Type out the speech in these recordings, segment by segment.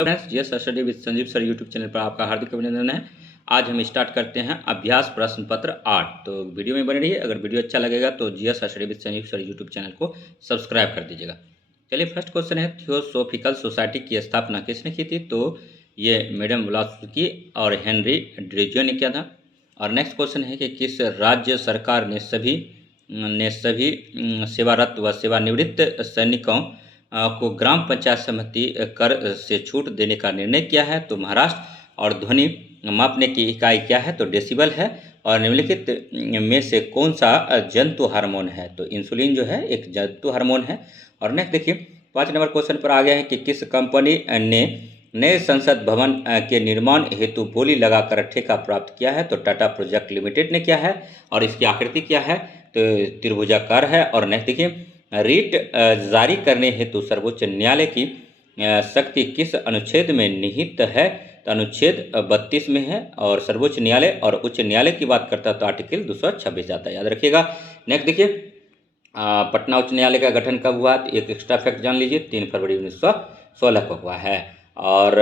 Friends, GS study with Sanjeev sir YouTube channel पर आपका हार्दिक अभिनंदन है। आज हम स्टार्ट करते हैं अभ्यास प्रश्न पत्र 8। तो वीडियो में बने रहिए। अगर वीडियो अच्छा लगेगा तो GS study with Sanjeev sir YouTube channel को सब्सक्राइब कर दीजिएगा। चलिए, फर्स्ट क्वेश्चन है, थियोसॉफिकल सोसाइटी की स्थापना किसने की थी? तो ये मैडम ब्लावत्स्की और हेनरी ड्रेजियो ने किया था। और नेक्स्ट क्वेश्चन है कि किस राज्य सरकार ने सभी सेवारत व सेवानिवृत्त सैनिकों को ग्राम पंचायत समिति कर से छूट देने का निर्णय किया है? तो महाराष्ट्र। और ध्वनि मापने की इकाई क्या है? तो डेसिबल है। और निम्नलिखित में से कौन सा जंतु हार्मोन है? तो इंसुलिन जो है एक जंतु हार्मोन है। और नेक्स्ट देखिए, 5 नंबर क्वेश्चन पर आ गया है कि किस कंपनी ने नए संसद भवन के निर्माण हेतु बोली लगाकर ठेका प्राप्त किया है? तो टाटा प्रोजेक्ट लिमिटेड ने किया है। और इसकी आकृति क्या है? तो त्रिभुजाकार है। और नेक्स्ट देखिए, रीट जारी करने हेतु सर्वोच्च न्यायालय की शक्ति किस अनुच्छेद में निहित है? तो अनुच्छेद 32 में है। और सर्वोच्च न्यायालय और उच्च न्यायालय की बात करता है तो आर्टिकल 226 जाता है, याद रखिएगा। नेक्स्ट देखिए, पटना उच्च न्यायालय का गठन कब हुआ? तो एक एक्स्ट्रा फैक्ट जान लीजिए, 3 फरवरी 1916 को हुआ है। और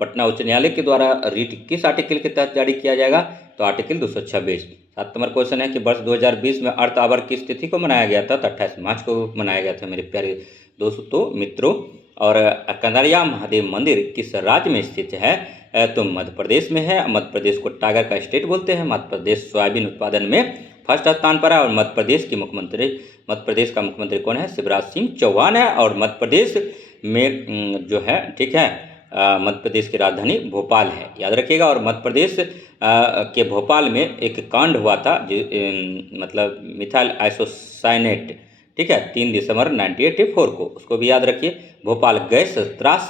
पटना उच्च न्यायालय के द्वारा रीट किस आर्टिकल के तहत जारी किया जाएगा? तो आर्टिकल 226। 7 नंबर क्वेश्चन है कि वर्ष 2020 में अर्थ आवर किस तिथि को मनाया गया था? तो 28 मार्च को मनाया गया था मेरे प्यारे दोस्तों मित्रों। और कंदरिया महादेव मंदिर किस राज्य में स्थित है? तो मध्य प्रदेश में है। मध्य प्रदेश को टाइगर का स्टेट बोलते हैं। मध्य प्रदेश सोयाबीन उत्पादन में फर्स्ट स्थान पर है। और मध्य प्रदेश का मुख्यमंत्री कौन है? शिवराज सिंह चौहान है। और मध्य प्रदेश में जो है, ठीक है, मध्य प्रदेश की राजधानी भोपाल है, याद रखिएगा। और मध्य प्रदेश के भोपाल में एक कांड हुआ था मतलब मिथाइल आइसोसाइनेट, ठीक है, 3 दिसंबर 1984 को, उसको भी याद रखिए। भोपाल गैस त्रास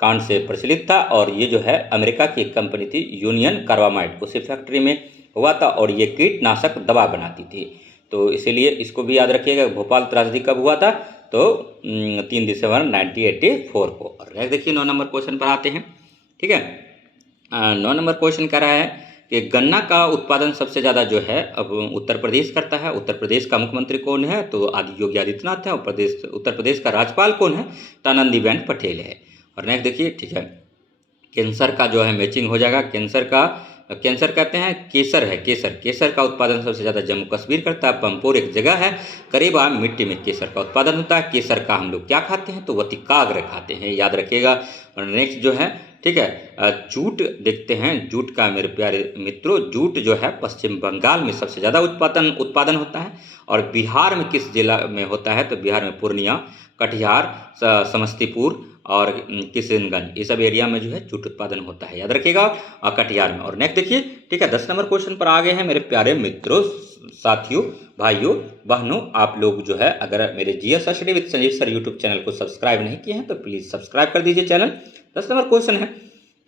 कांड से प्रचलित था। और ये जो है अमेरिका की एक कंपनी थी यूनियन कार्बाइड, उसी फैक्ट्री में हुआ था। और ये कीटनाशक दवा बनाती थी, तो इसीलिए इसको भी याद रखिएगा। भोपाल त्रासदी कब हुआ था? तो 3 दिसंबर 1984 को। और नेक्स्ट देखिए, 9 नंबर क्वेश्चन पर आते हैं, ठीक है। 9 नंबर क्वेश्चन कह रहा है कि गन्ना का उत्पादन सबसे ज़्यादा जो है अब उत्तर प्रदेश करता है। उत्तर प्रदेश का मुख्यमंत्री कौन है? तो योगी आदित्यनाथ है। और उत्तर प्रदेश का राज्यपाल कौन है? तो आनंदीबेन पटेल है। और नेक्स्ट देखिए, ठीक है, कैंसर का जो है मैचिंग हो जाएगा। कैंसर कहते हैं केसर है, केसर का उत्पादन सबसे ज़्यादा जम्मू कश्मीर करता है। पंपोर एक जगह है, करीबा मिट्टी में केसर का उत्पादन होता है। केसर का हम लोग क्या खाते हैं? तो वतिकाग्र खाते हैं, याद रखिएगा। और नेक्स्ट जो है, ठीक है, जूट देखते हैं। जूट का मेरे प्यारे मित्रों, जूट जो है पश्चिम बंगाल में सबसे ज़्यादा उत्पादन होता है। और बिहार में किस जिला में होता है? तो बिहार में पूर्णिया, कटिहार, समस्तीपुर और किशनगंज, ये सब एरिया में जो है जूट उत्पादन होता है, याद रखिएगा, कटिहार में। और नेक्स्ट देखिए, ठीक है, 10 नंबर क्वेश्चन पर आ गए हैं मेरे प्यारे मित्रों, साथियों, भाइयों, बहनों। आप लोग जो है अगर मेरे GS study with Sanjeev sir YouTube channel को सब्सक्राइब नहीं किए हैं तो प्लीज़ सब्सक्राइब कर दीजिए चैनल। 10 नंबर क्वेश्चन है,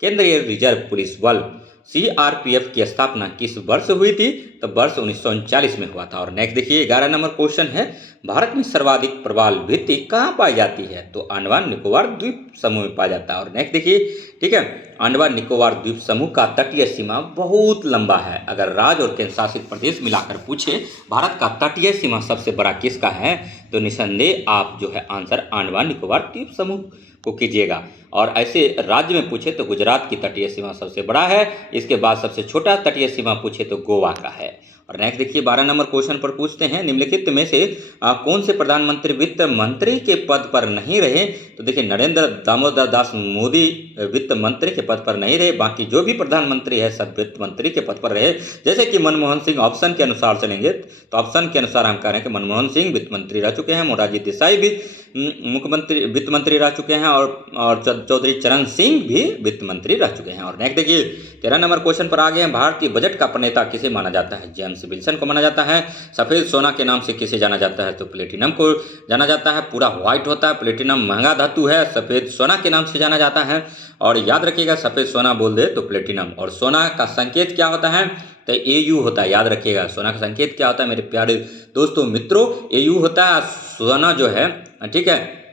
केंद्रीय रिजर्व पुलिस बल सीआरपीएफ की स्थापना किस वर्ष हुई थी? तो वर्ष 1939 में हुआ था। और नेक्स्ट देखिए, 11 नंबर क्वेश्चन है, भारत में सर्वाधिक प्रवाल भित्ति कहाँ पाई जाती है? तो अंडमान निकोबार द्वीप समूह में पाया जाता है। और नेक्स्ट देखिए, ठीक है, अंडमान निकोबार द्वीप समूह का तटीय सीमा बहुत लंबा है। अगर राज्य और केंद्र शासित प्रदेश मिलाकर पूछे भारत का तटीय सीमा सबसे बड़ा किसका है? तो निसंदेह आप जो है आंसर अंडमान निकोबार द्वीप समूह को कीजिएगा। और ऐसे राज्य में पूछे तो गुजरात की तटीय सीमा सबसे बड़ा है। इसके बाद सबसे छोटा तटीय सीमा पूछे तो गोवा का है। और नेक्स्ट देखिए, 12 नंबर क्वेश्चन पर पूछते हैं, निम्नलिखित में से कौन से प्रधानमंत्री वित्त मंत्री के पद पर नहीं रहे? तो देखिए, नरेंद्र दामोदर दास मोदी वित्त मंत्री के पद पर नहीं रहे। बाकी जो भी प्रधानमंत्री है सब वित्त मंत्री के पद पर रहे। जैसे कि मनमोहन सिंह, ऑप्शन के अनुसार चलेंगे तो ऑप्शन के अनुसार हम कह रहे हैं कि मनमोहन सिंह वित्त मंत्री रह चुके हैं, मोरारजी देसाई भी वित्त मंत्री रह चुके हैं, और चौधरी चरण सिंह भी वित्त मंत्री रह चुके हैं। और नेक्स्ट देखिए, 13 नंबर क्वेश्चन पर आ गए हैं, भारतीय बजट का प्रणेता किसे माना जाता है? जेम्स विल्सन को माना जाता है। सफ़ेद सोना के नाम से किसे जाना जाता है? तो प्लेटिनम को जाना जाता है। पूरा व्हाइट होता है, प्लेटिनम महंगा धातु है, सफ़ेद सोना के नाम से जाना जाता है। और याद रखिएगा, सफ़ेद सोना बोल दे तो प्लेटिनम। और सोना का संकेत क्या होता है? तो AU होता है, याद रखिएगा। सोना का संकेत क्या होता है मेरे प्यारे दोस्तों मित्रों? AU होता है। सोना जो है, ठीक है,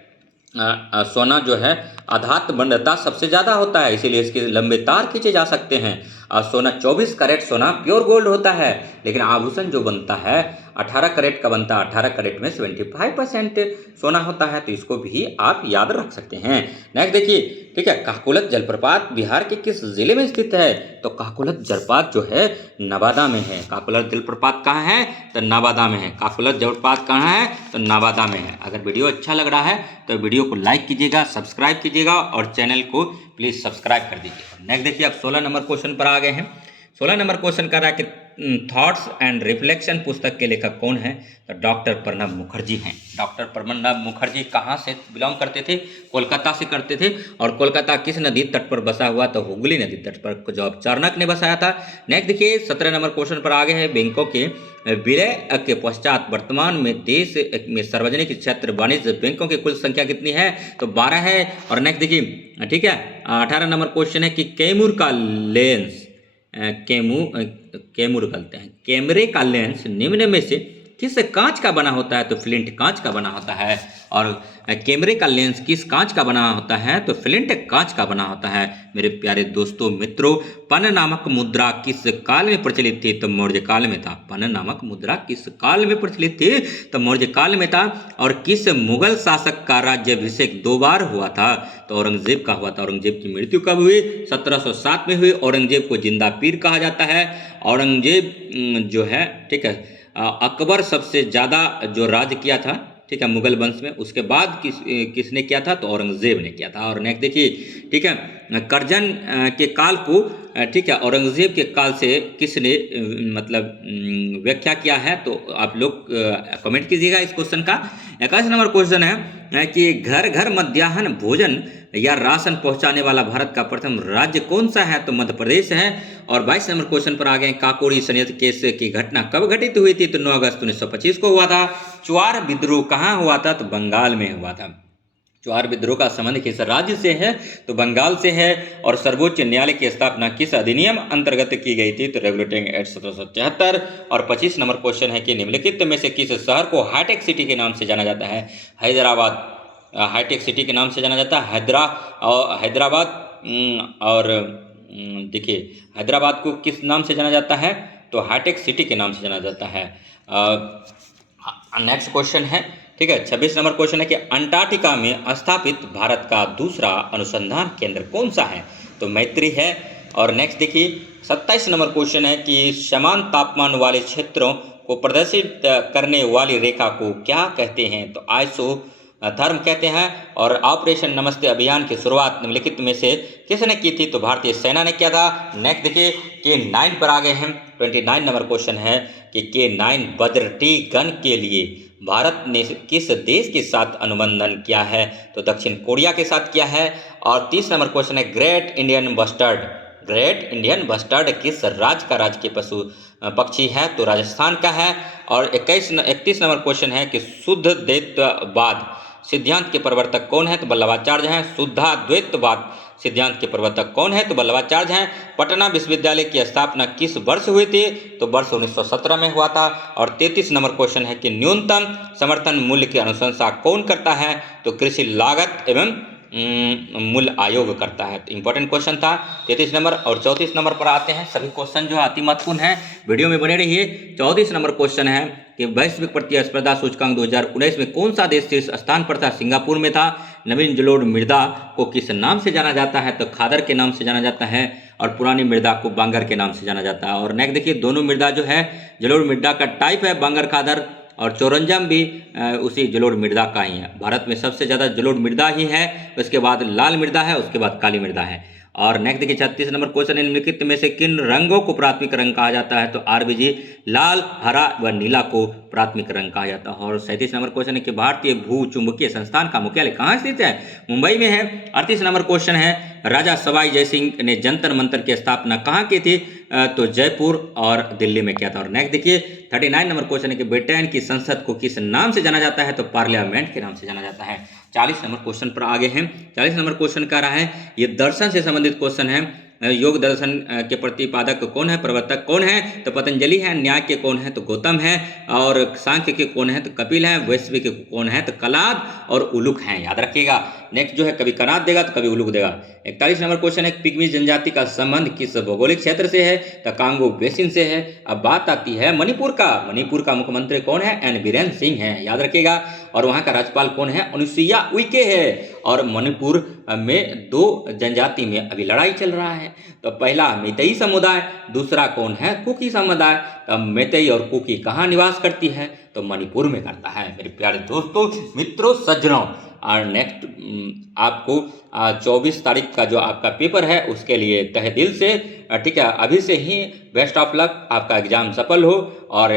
सोना जो है आधात मंडता सबसे ज़्यादा होता है, इसीलिए इसके लंबे तार खींचे जा सकते हैं। सोना 24 कैरेट सोना प्योर गोल्ड होता है, लेकिन आभूषण जो बनता है 18 कैरेट का बनता है। 18 कैरेट में 75% सोना होता है, तो इसको भी आप याद रख सकते हैं। नेक्स्ट देखिए, ठीक है, काकोलत जलप्रपात बिहार के किस जिले में स्थित है? तो काकोलत जलप्रपात जो है नवादा में है। काकोलत जलप्रपात कहाँ है? तो नवादा में है। काकोलत जलप्रपात कहाँ है? तो नवादा में है। अगर वीडियो अच्छा लग रहा है तो वीडियो को लाइक कीजिएगा, सब्सक्राइब कीजिएगा और चैनल को प्लीज़ सब्सक्राइब कर दीजिएगा। नेक्स्ट देखिए, अब 16 नंबर क्वेश्चन पर आ गए हैं। 16 नंबर क्वेश्चन कर रहा है कि थॉट्स एंड रिफ्लेक्शन पुस्तक के लेखक कौन है? तो डॉक्टर प्रणब मुखर्जी हैं। डॉक्टर प्रणब मुखर्जी कहाँ से बिलोंग करते थे? कोलकाता से करते थे। और कोलकाता किस नदी तट पर बसा हुआ? तो हुगली नदी तट पर, जो चाणक्य ने बसाया था। नेक्स्ट देखिए, 17 नंबर क्वेश्चन पर आगे है। बैंकों के विलय के पश्चात वर्तमान में देश में सार्वजनिक क्षेत्र वाणिज्य बैंकों की कुल संख्या कितनी है? तो 12 है। और नेक्स्ट देखिए, ठीक है, 18 नंबर क्वेश्चन है कि कैमूर का लेंस कैमूर कहते हैं, कैमरे का लेंस निम्न में से किस कांच का बना होता है? तो फ्लिंट कांच का बना होता है। और कैमरे का लेंस किस कांच का बना होता है? तो फ्लिंट कांच का बना होता है। मेरे प्यारे दोस्तों मित्रों, पन नामक मुद्रा किस काल में प्रचलित थी? तो मौर्य काल में था। पन नामक मुद्रा किस काल में प्रचलित थी? तो मौर्य काल में था। और किस मुगल शासक का राज्याभिषेक 2 बार हुआ था? तो औरंगजेब का हुआ था। औरंगजेब की मृत्यु कब हुई? 1707 में हुई। औरंगजेब को जिंदा पीर कहा जाता है। औरंगजेब जो है, ठीक है, अकबर सबसे ज़्यादा जो राज किया था, ठीक है, मुगल वंश में, उसके बाद किसने किया था? तो औरंगजेब ने किया था। और नेक्स्ट देखिए, ठीक है, करजन के काल को, ठीक है, औरंगजेब के काल से किसने मतलब व्याख्या किया है? तो आप लोग कमेंट कीजिएगा इस क्वेश्चन का। 21 नंबर क्वेश्चन है कि घर घर मध्याह्न भोजन या राशन पहुंचाने वाला भारत का प्रथम राज्य कौन सा है? तो मध्य प्रदेश है। और 22 नंबर क्वेश्चन पर आ गए। काकोरी संयंत्र केस की घटना कब घटित हुई थी? तो 9 अगस्त 1925 को हुआ था। चुआर विद्रोह कहाँ हुआ था? तो बंगाल में हुआ था। चुआर विद्रोह का संबंध किस राज्य से है? तो बंगाल से है। और सर्वोच्च न्यायालय की स्थापना किस अधिनियम अंतर्गत की गई थी? तो रेगुलेटिंग एक्ट 1773। और 25 नंबर क्वेश्चन है कि निम्नलिखित में से किस शहर को हाईटेक सिटी के नाम से जाना जाता है? हैदराबाद हाईटेक सिटी के नाम से जाना जाता है। हैदराबाद। और देखिए, हैदराबाद को किस नाम से जाना जाता है? तो हाईटेक सिटी के नाम से जाना जाता है। नेक्स्ट क्वेश्चन है, ठीक है, 26 नंबर क्वेश्चन है कि अंटार्कटिका में स्थापित भारत का दूसरा अनुसंधान केंद्र कौन सा है? तो मैत्री है। और नेक्स्ट देखिए, 27 नंबर क्वेश्चन है कि समान तापमान वाले क्षेत्रों को प्रदर्शित करने वाली रेखा को क्या कहते हैं? तो आइसो धर्म कहते हैं। और ऑपरेशन नमस्ते अभियान की शुरुआत निम्नलिखित में से किसने की थी? तो भारतीय सेना ने किया था। नेक्स्ट देखिए, K9 पर आ गए हैं। 29 नंबर क्वेश्चन है कि K9 बज्र टी गन के लिए भारत ने किस देश के साथ अनुबंधन किया है? तो दक्षिण कोरिया के साथ किया है। और 30 नंबर क्वेश्चन है ग्रेट इंडियन बस्टर्ड किस राज्य का राजकीय पक्षी है? तो राजस्थान का है। और 31 नंबर क्वेश्चन है कि शुद्ध द्वैतवाद सिद्धांत के प्रवर्तक कौन है? तो वल्लभाचार्य हैं। शुद्धाद्वैतवाद सिद्धांत के प्रवर्तक कौन है? तो वल्लभाचार्य हैं। पटना विश्वविद्यालय की स्थापना किस वर्ष हुई थी? तो वर्ष 1917 में हुआ था। और 33 नंबर क्वेश्चन है कि न्यूनतम समर्थन मूल्य की अनुशंसा कौन करता है? तो कृषि लागत एवं मूल्य आयोग करता है। तो इंपॉर्टेंट क्वेश्चन था 33 नंबर। और 34 नंबर पर आते हैं। सभी क्वेश्चन जो अति महत्वपूर्ण है, वीडियो में बने रहिए। 34 नंबर क्वेश्चन है कि वैश्विक प्रतिस्पर्धा सूचकांक 2019 में कौन सा देश शीर्ष स्थान पर था? सिंगापुर में था। नवीन जलोढ़ मृदा को किस नाम से जाना जाता है? तो खादर के नाम से जाना जाता है। और पुरानी मृदा को बांगर के नाम से जाना जाता है। और नेक्स्ट देखिए, दोनों मृदा जो है जलोढ़ मृदा का टाइप है बांगर खादर। और चौरंजम भी उसी जलोढ़ मृदा का ही है। भारत में सबसे ज़्यादा जलोढ़ मृदा ही है, उसके बाद लाल मृदा है, उसके बाद काली मृदा है। और नेक्स्ट देखिए 36 नंबर क्वेश्चन, निम्नलिखित में से किन रंगों को प्राथमिक रंग कहा जाता है? तो आरबीजी लाल, हरा व नीला को प्राथमिक रंग कहा जाता है। और 37 नंबर क्वेश्चन है कि भारतीय भू चुंबकीय संस्थान का मुख्यालय कहाँ स्थित है? मुंबई में है। 38 नंबर क्वेश्चन है राजा सवाई जयसिंह ने जंतर मंतर की स्थापना कहाँ की थी? तो जयपुर और दिल्ली में किया था। और नेक्स्ट देखिए 39 नंबर क्वेश्चन है कि ब्रिटेन की संसद को किस नाम से जाना जाता है? तो पार्लियामेंट के नाम से जाना जाता है। 40 नंबर क्वेश्चन पर आगे हैं। 40 नंबर क्वेश्चन कह रहा है, ये दर्शन से संबंधित क्वेश्चन है। योग दर्शन के प्रतिपादक कौन है? प्रवर्तक कौन है? तो पतंजलि है। न्याय के कौन है? तो गौतम है। और सांख्य के कौन है? तो कपिल है। वैश्विक के कौन है? तो कलाद और उलुक हैं, याद रखिएगा। नेक्स्ट जो है कभी कनाद देगा तो कभी उलुक देगा। 41 नंबर क्वेश्चन है, पिग्मी जनजाति का संबंध किस भौगोलिक क्षेत्र से है? तो कांगो बेसिन से है। अब बात आती है मणिपुर का। मणिपुर का मुख्यमंत्री कौन है? एन बीरेन सिंह है, याद रखिएगा। और वहाँ का राज्यपाल कौन है? अनुसुईया उइके है। और मणिपुर में 2 जनजाति में अभी लड़ाई चल रहा है। तो पहला मैतेई समुदाय, दूसरा कौन है? कुकी समुदाय। तो मैतेई और कुकी कहाँ निवास करती है? तो मणिपुर में करता है मेरे प्यारे दोस्तों, मित्रों, सज्जनों। और नेक्स्ट आपको 24 तारीख का जो आपका पेपर है उसके लिए तहे दिल से ठीक है, अभी से ही बेस्ट ऑफ लक, आपका एग्ज़ाम सफल हो। और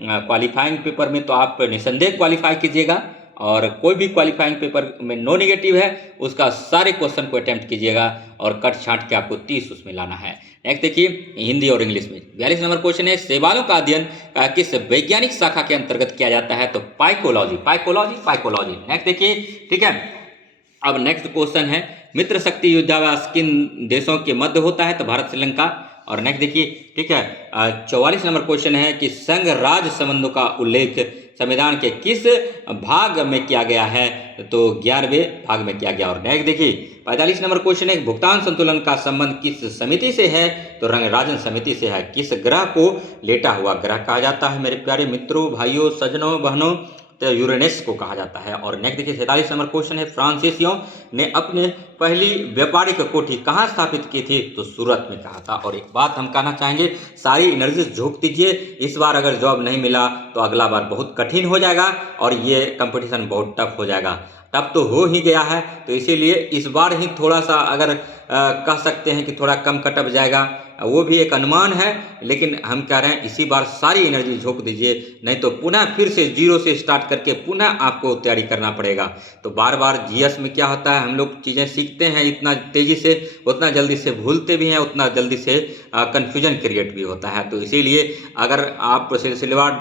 क्वालिफाइंग पेपर में तो आप निसंदेह क्वालिफाई कीजिएगा, और कोई भी क्वालिफाइंग पेपर में नो नेगेटिव है उसका सारे क्वेश्चन को अटेम्प्ट कीजिएगा और कट छांट के आपको 30 उसमें लाना है। नेक्स्ट देखिए हिंदी और इंग्लिश में 42 नंबर क्वेश्चन है, शैवालों का अध्ययन किस वैज्ञानिक शाखा के अंतर्गत किया जाता है? तो पाइकोलॉजी। नेक्स्ट देखिए, ठीक है। अब नेक्स्ट क्वेश्चन है, मित्र शक्ति युद्धाभ्यास किन देशों के मध्य होता है? तो भारत, श्रीलंका। और नेक्स्ट देखिए, ठीक है, 44 नंबर क्वेश्चन है कि संघ राज्य संबंधों का उल्लेख संविधान के किस भाग में किया गया है? तो 11वें भाग में किया गया। और नेक्स्ट देखिए 45 नंबर क्वेश्चन है, भुगतान संतुलन का संबंध किस समिति से है? तो रंगराजन समिति से है। किस ग्रह को लेटा हुआ ग्रह कहा जाता है मेरे प्यारे मित्रों, भाइयों, सज्जनों, बहनों? तो यूरेनस को कहा जाता है। और नेक्स्ट देखिए 47 नंबर क्वेश्चन है, फ्रांसीसियों ने अपने पहली व्यापारिक कोठी कहाँ स्थापित की थी? तो सूरत में कहा था। और एक बात हम कहना चाहेंगे, सारी एनर्जी झोंक दीजिए, इस बार अगर जॉब नहीं मिला तो अगला बार बहुत कठिन हो जाएगा और ये कंपटीशन बहुत टफ हो जाएगा। टफ तो हो ही गया है, तो इसीलिए इस बार ही थोड़ा सा अगर कह सकते हैं कि थोड़ा कम कटअप जाएगा, वो भी एक अनुमान है, लेकिन हम कह रहे हैं इसी बार सारी एनर्जी झोंक दीजिए, नहीं तो पुनः फिर से जीरो से स्टार्ट करके पुनः आपको तैयारी करना पड़ेगा। तो बार बार जीएस में क्या होता है, हम लोग चीज़ें सीखते हैं इतना तेज़ी से, उतना जल्दी से भूलते भी हैं, उतना जल्दी से कन्फ्यूजन क्रिएट भी होता है। तो इसीलिए अगर आप सिलसिलेवार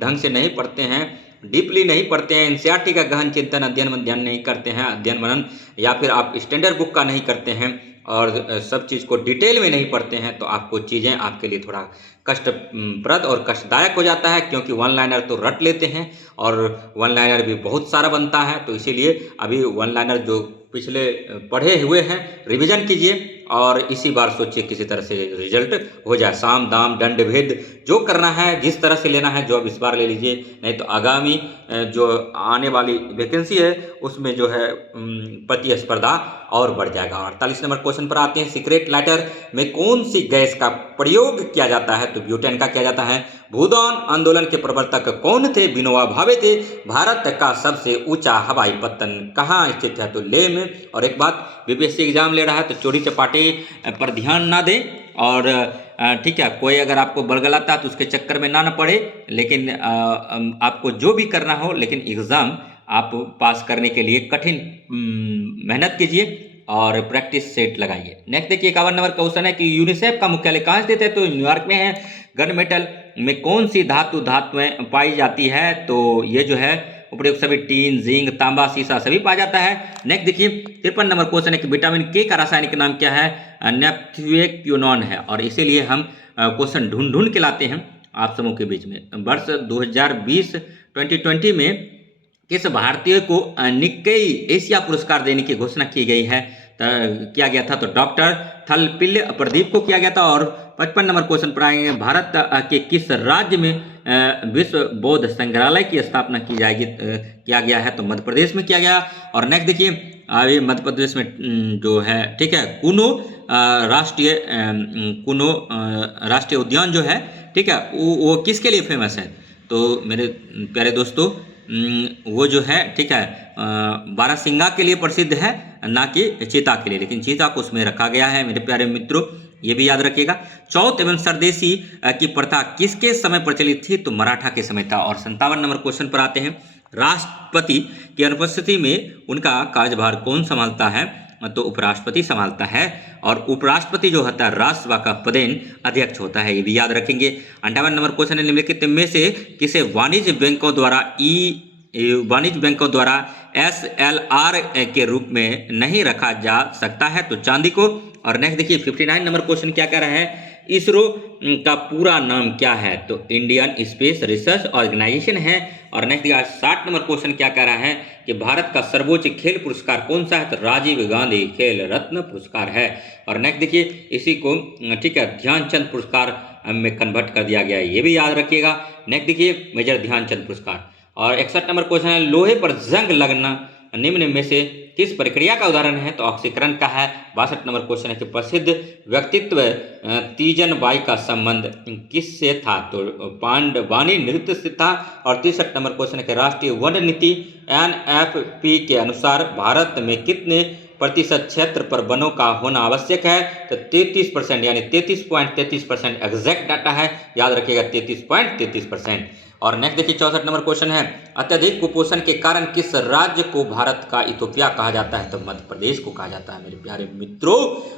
ढंग से नहीं पढ़ते हैं, डीपली नहीं पढ़ते हैं, एनसीईआरटी का गहन चिंतन अध्ययन में ध्यान नहीं करते हैं, अध्ययन मनन, या फिर आप स्टैंडर्ड बुक का नहीं करते हैं और सब चीज़ को डिटेल में नहीं पढ़ते हैं, तो आपको चीज़ें आपके लिए थोड़ा कष्टप्रद और कष्टदायक हो जाता है, क्योंकि वन लाइनर तो रट लेते हैं और वन लाइनर भी बहुत सारा बनता है। तो इसीलिए अभी वन लाइनर जो पिछले पढ़े हुए हैं रिवीजन कीजिए और इसी बार सोचिए किसी तरह से रिजल्ट हो जाए। साम दाम दंड भेद जो करना है, जिस तरह से लेना है जॉब इस बार ले लीजिए, नहीं तो आगामी जो आने वाली वैकेंसी है उसमें जो है प्रतिस्पर्धा और बढ़ जाएगा। 48 नंबर क्वेश्चन पर आते हैं, सीक्रेट लाइटर में कौन सी गैस का प्रयोग किया जाता है? तो ब्यूटेन का किया जाता है। भूदान आंदोलन के प्रवर्तक कौन थे? विनोबा भावे थे। भारत का सबसे ऊंचा हवाई पत्तन कहाँ स्थित है? तो लेह में। और एक बात, बीपीएससी एग्जाम ले रहा है तो चोरी चपाटे पर ध्यान ना दें, और ठीक है, कोई अगर आपको बरगलाता है तो उसके चक्कर में ना पड़े, लेकिन आपको जो भी करना हो, लेकिन एग्ज़ाम आप पास करने के लिए कठिन मेहनत कीजिए और प्रैक्टिस सेट लगाइए। नेक्स्ट देखिए 51 नंबर क्वेश्चन है कि यूनिसेफ का मुख्यालय कहाँ स्थित है? तो न्यूयॉर्क में है। गन मेटल में कौन सी धातुएं पाई जाती है? तो ये जो है उपयुक्त सभी टीन, जिंक, तांबा, सीसा सभी पाया जाता है। नेक्स्ट देखिए 53 नंबर क्वेश्चन है कि विटामिन के का रासायनिक नाम क्या है? नेप्थ्यूक्विनोन है। और इसीलिए हम क्वेश्चन ढूंढ के लाते हैं आप समूह के बीच में। वर्ष 2020 में किस भारतीय को निक्केई एशिया पुरस्कार देने की घोषणा की गई है? किया गया था तो डॉक्टर थलपिल्य प्रदीप को किया गया था। और 55 नंबर क्वेश्चन पर आएंगे, भारत के किस राज्य में विश्व बौद्ध संग्रहालय की स्थापना किया गया है? तो मध्य प्रदेश में किया गया। और नेक्स्ट देखिए अभी मध्य प्रदेश में जो है, ठीक है, कुनो राष्ट्रीय उद्यान जो है, ठीक है, वो किसके लिए फेमस है? तो मेरे प्यारे दोस्तों वो जो है, ठीक है, बारहसिंगा के लिए प्रसिद्ध है, ना कि चीता के लिए, लेकिन चीता को उसमें रखा गया है मेरे प्यारे मित्रों, ये भी याद रखिएगा। चौथ एवं सरदेशी की प्रथा किसके समय प्रचलित थी? तो मराठा के समय था। और 57 नंबर क्वेश्चन पर आते हैं, राष्ट्रपति की अनुपस्थिति में उनका कार्यभार कौन संभालता है? तो उपराष्ट्रपति संभालता है। और उपराष्ट्रपति जो होता है राज्यसभा का पदेन अध्यक्ष होता है, ये भी याद रखेंगे। 58 नंबर क्वेश्चन है, निम्नलिखित में से किसे वाणिज्य बैंकों द्वारा SLR के रूप में नहीं रखा जा सकता है? तो चांदी को। और नेक्स्ट देखिए 59 नंबर क्वेश्चन क्या कह रहा है, इसरो का पूरा नाम क्या है? तो इंडियन स्पेस रिसर्च ऑर्गेनाइजेशन है। और नेक्स्ट 60 नंबर क्वेश्चन क्या कह रहा है कि भारत का सर्वोच्च खेल पुरस्कार कौन सा है? तो राजीव गांधी खेल रत्न पुरस्कार है। और नेक्स्ट देखिए इसी को, ठीक है, ध्यानचंद पुरस्कार में कन्वर्ट कर दिया गया है, ये भी याद रखिएगा। नेक्स्ट देखिए मेजर ध्यानचंद पुरस्कार। और 61 नंबर क्वेश्चन है, लोहे पर जंग लगना निम्न में से किस प्रक्रिया का उदाहरण है? तो ऑक्सीकरण का है। 62 नंबर क्वेश्चन है कि प्रसिद्ध व्यक्तित्व तीजन बाई का संबंध किससे था? तो पांडवानी नृत्य से था। और 63 नंबर क्वेश्चन है कि राष्ट्रीय वन नीति NFP के अनुसार भारत में कितने प्रतिशत क्षेत्र पर वनों का होना आवश्यक है? तो 33%, यानी 33.33% एग्जैक्ट डाटा है, याद रखिएगा 33.33%। और नेक्स्ट देखिए 64 नंबर क्वेश्चन है, अत्यधिक कुपोषण के कारण किस राज्य को भारत का इथोपिया कहा जाता है? तो मध्य प्रदेश को कहा जाता है मेरे प्यारे मित्रों।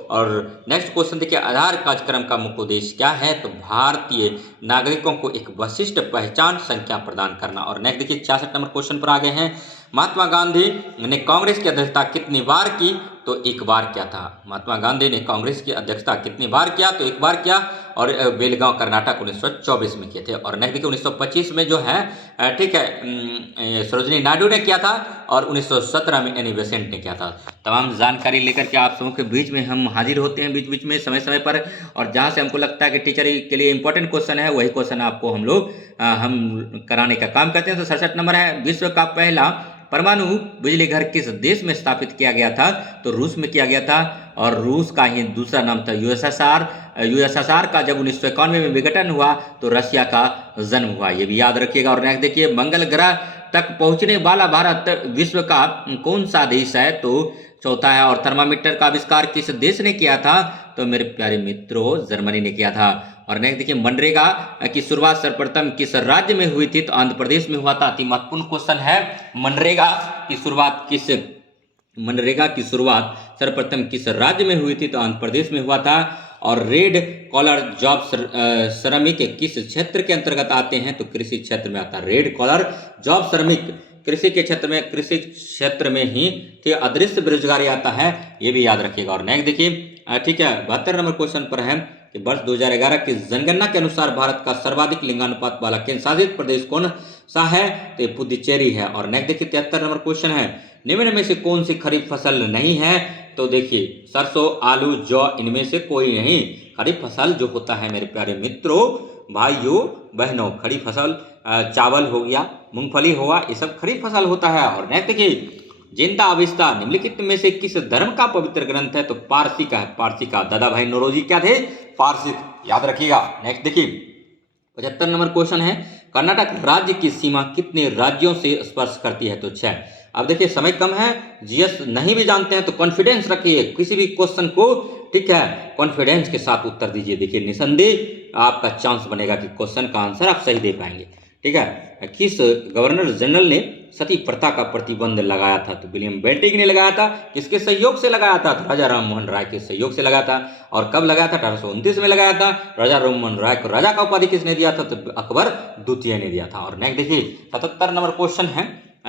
और नेक्स्ट क्वेश्चन देखिए, आधार कार्यक्रम का मुख्य उद्देश्य क्या है? तो भारतीय नागरिकों को एक विशिष्ट पहचान संख्या प्रदान करना। और नेक्स्ट देखिए 66 नंबर क्वेश्चन पर आगे हैं, महात्मा गांधी ने कांग्रेस की अध्यक्षता कितनी बार की? तो एक बार किया था। महात्मा गांधी ने कांग्रेस की अध्यक्षता कितनी बार किया? तो एक बार किया। और बेलगांव कर्नाटक 1924 में किए थे। और नेक्स्ट देखिए 1925 में जो है ठीक है सरोजिनी नायडू ने किया था। और 1917 में एनी बेसेंट ने किया था। तमाम जानकारी लेकर के आप सबों के बीच में हम हाजिर होते हैं बीच बीच में समय समय पर। और जहाँ से हमको लगता है कि टीचर के लिए इंपॉर्टेंट क्वेश्चन है, वही क्वेश्चन आपको हम लोग हम कराने का काम करते हैं। तो 67 नंबर है, विश्व का पहला परमाणु बिजली घर किस देश में स्थापित किया गया था? तो रूस में किया गया था। और रूस का ही दूसरा नाम था यूएसएसआर। यूएसएसआर का जब 1991 में विघटन हुआ तो रशिया का जन्म हुआ, ये भी याद रखिएगा। और नेक्स्ट देखिए, मंगल ग्रह तक पहुंचने वाला भारत विश्व का कौन सा देश है? तो चौथा है। और थर्मामीटर का आविष्कार किस देश ने किया था? तो मेरे प्यारे मित्रों, जर्मनी ने किया था। और नेक्स्ट देखिए, मनरेगा की शुरुआत सर्वप्रथम किस राज्य में हुई थी? तो आंध्र प्रदेश में हुआ था। अति महत्वपूर्ण क्वेश्चन है, मनरेगा की शुरुआत सर्वप्रथम किस राज्य में हुई थी? तो आंध्र प्रदेश में हुआ था। और रेड कॉलर जॉब श्रमिक किस क्षेत्र के अंतर्गत आते हैं? तो कृषि क्षेत्र में आता है। रेड कॉलर जॉब श्रमिक कृषि क्षेत्र में ही ठीक है, अदृश्य बेरोजगारी आता है, ये भी याद रखिएगा। और नेक्स्ट देखिए ठीक है 72 नंबर क्वेश्चन पर है कि वर्ष 2011 की जनगणना के अनुसार भारत का सर्वाधिक लिंगानुपात वाला केंद्र शासित प्रदेश कौन सा है? तो पुदुचेरी है। और नेक्स्ट देखिए 73 नंबर क्वेश्चन है, निम्न में से कौन सी खरीफ फसल नहीं है? तो देखिए सरसों, आलू, जौ, इनमें से कोई नहीं। खरीफ फसल जो होता है मेरे प्यारे मित्रों, भाइयों बहनों, खरीफ फसल चावल हो गया, मूंगफली हुआ, ये सब खरीफ फसल होता है। और नेक्स्ट देखिए, जिंदा अविस्ता निम्नलिखित में से किस धर्म का पवित्र ग्रंथ है? तो पारसी का है। पारसी का दादा भाई नौरोजी क्या थे? पारसी, याद रखिएगा। नेक्स्ट देखिए 75 नंबर क्वेश्चन है, कर्नाटक राज्य की सीमा कितने राज्यों से स्पर्श करती है? तो 6। अब देखिए समय कम है, जीएस नहीं भी जानते हैं तो कॉन्फिडेंस रखिए, किसी भी क्वेश्चन को ठीक है कॉन्फिडेंस के साथ उत्तर दीजिए। देखिए निसंदेह आपका चांस बनेगा कि क्वेश्चन का आंसर आप सही दे पाएंगे। ठीक है, किस गवर्नर जनरल ने सती प्रथा का प्रतिबंध लगाया था? तो विलियम बेंटिक ने लगाया था। किसके सहयोग से लगाया था? तो राजा राममोहन राय के सहयोग से लगाया था। और कब लगाया था? 1829 में लगाया था। राजा राममोहन राय को राजा का उपाधि किसने दिया था? तो अकबर द्वितीय ने दिया था। और नेक्स्ट देखिए 77 नंबर क्वेश्चन है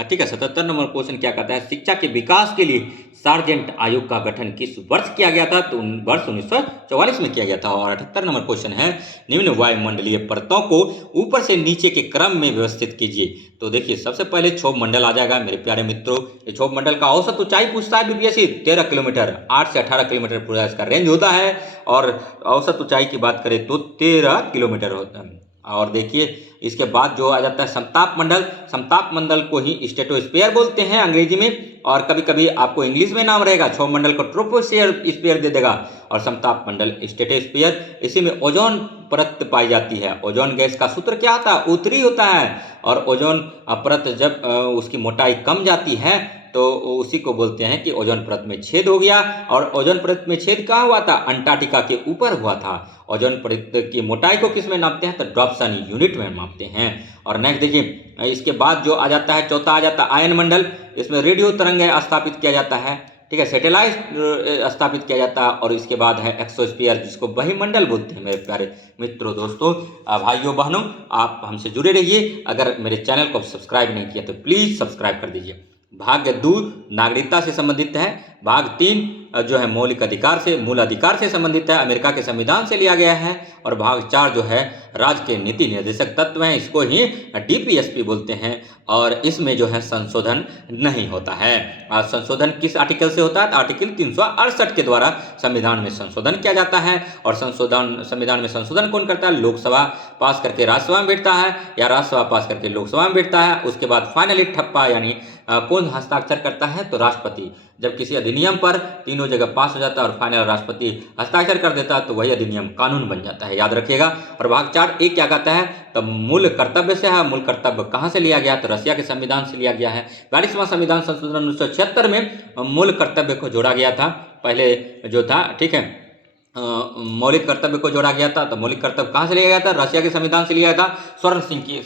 ठीक है 77 नंबर क्वेश्चन क्या कहता है, शिक्षा के विकास के लिए सार्जेंट आयोग का गठन किस वर्ष किया गया था? तो वर्ष 1944 में किया गया था। और 78 नंबर क्वेश्चन है, निम्न वायुमंडलीय परतों को ऊपर से नीचे के क्रम में व्यवस्थित कीजिए। तो देखिए सबसे पहले क्षोभ मंडल आ जाएगा मेरे प्यारे मित्रों। ये क्षोभ मंडल का औसत ऊंचाई पूछता है बीपीएससी 13 किलोमीटर, 8 से 18 किलोमीटर पूरा इसका रेंज होता है। और औसत ऊंचाई की बात करें तो 13 किलोमीटर होता है। और देखिए इसके बाद जो आ जाता है समताप मंडल। समताप मंडल को ही स्ट्रेटोस्फीयर बोलते हैं अंग्रेजी में, और कभी कभी आपको इंग्लिश में नाम रहेगा, क्षोभ मंडल को ट्रोपोस्फीयर दे देगा और समताप मंडल स्ट्रेटोस्फीयर। इसी में ओजोन परत पाई जाती है। ओजोन गैस का सूत्र क्या होता है? उत्तरी होता है। और ओजोन परत जब उसकी मोटाई कम जाती है तो उसी को बोलते हैं कि ओजोन परत में छेद हो गया। और ओजोन परत में छेद कहाँ हुआ था? अंटार्कटिका के ऊपर हुआ था। ओजोन परत की मोटाई को किस में नापते हैं? तो डॉप्सन यूनिट में नापते हैं। और नेक्स्ट देखिए इसके बाद जो आ जाता है चौथा आ जाता है आयन मंडल। इसमें रेडियो तरंग स्थापित किया जाता है, ठीक है, सैटेलाइट स्थापित किया जाता है। और इसके बाद है एक्सोस्फीयर, जिसको बहिमंडल बोलते हैं मेरे प्यारे मित्रों, दोस्तों, भाइयों बहनों, आप हमसे जुड़े रहिए। अगर मेरे चैनल को सब्सक्राइब नहीं किया तो प्लीज़ सब्सक्राइब कर दीजिए। भाग 2 नागरिकता से संबंधित है, भाग 3 जो है मौलिक अधिकार से, मूल अधिकार से संबंधित है, अमेरिका के संविधान से लिया गया है। और भाग 4 जो है राज्य के नीति निर्देशक तत्व हैं, इसको ही डीपीएसपी बोलते हैं। और इसमें जो है संशोधन नहीं होता है। संशोधन किस आर्टिकल से होता है? आर्टिकल 368 के द्वारा संविधान में संशोधन किया जाता है। और संविधान में संशोधन कौन करता है? लोकसभा पास करके राज्यसभा में बैठता है, या राज्यसभा पास करके लोकसभा में बैठता है। उसके बाद फाइनली ठप्पा यानी कौन हस्ताक्षर करता है? तो राष्ट्रपति। जब किसी अधिनियम पर तीनों जगह पास हो जाता है और फाइनल राष्ट्रपति हस्ताक्षर कर देता है तो वही अधिनियम कानून बन जाता है, याद रखिएगा। और भाग 4 क्या कहता है? तो मूल कर्तव्य से है। मूल कर्तव्य कहाँ से लिया गया? तो रसिया के संविधान से लिया गया है। 42वां संविधान संशोधन 1976 में मूल कर्तव्य को जोड़ा गया था। पहले जो था, ठीक है, मौलिक कर्तव्य को जोड़ा गया था। तो मौलिक कर्तव्य कहाँ से लिया गया था? रशिया के संविधान से लिया था। स्वर्ण सिंह की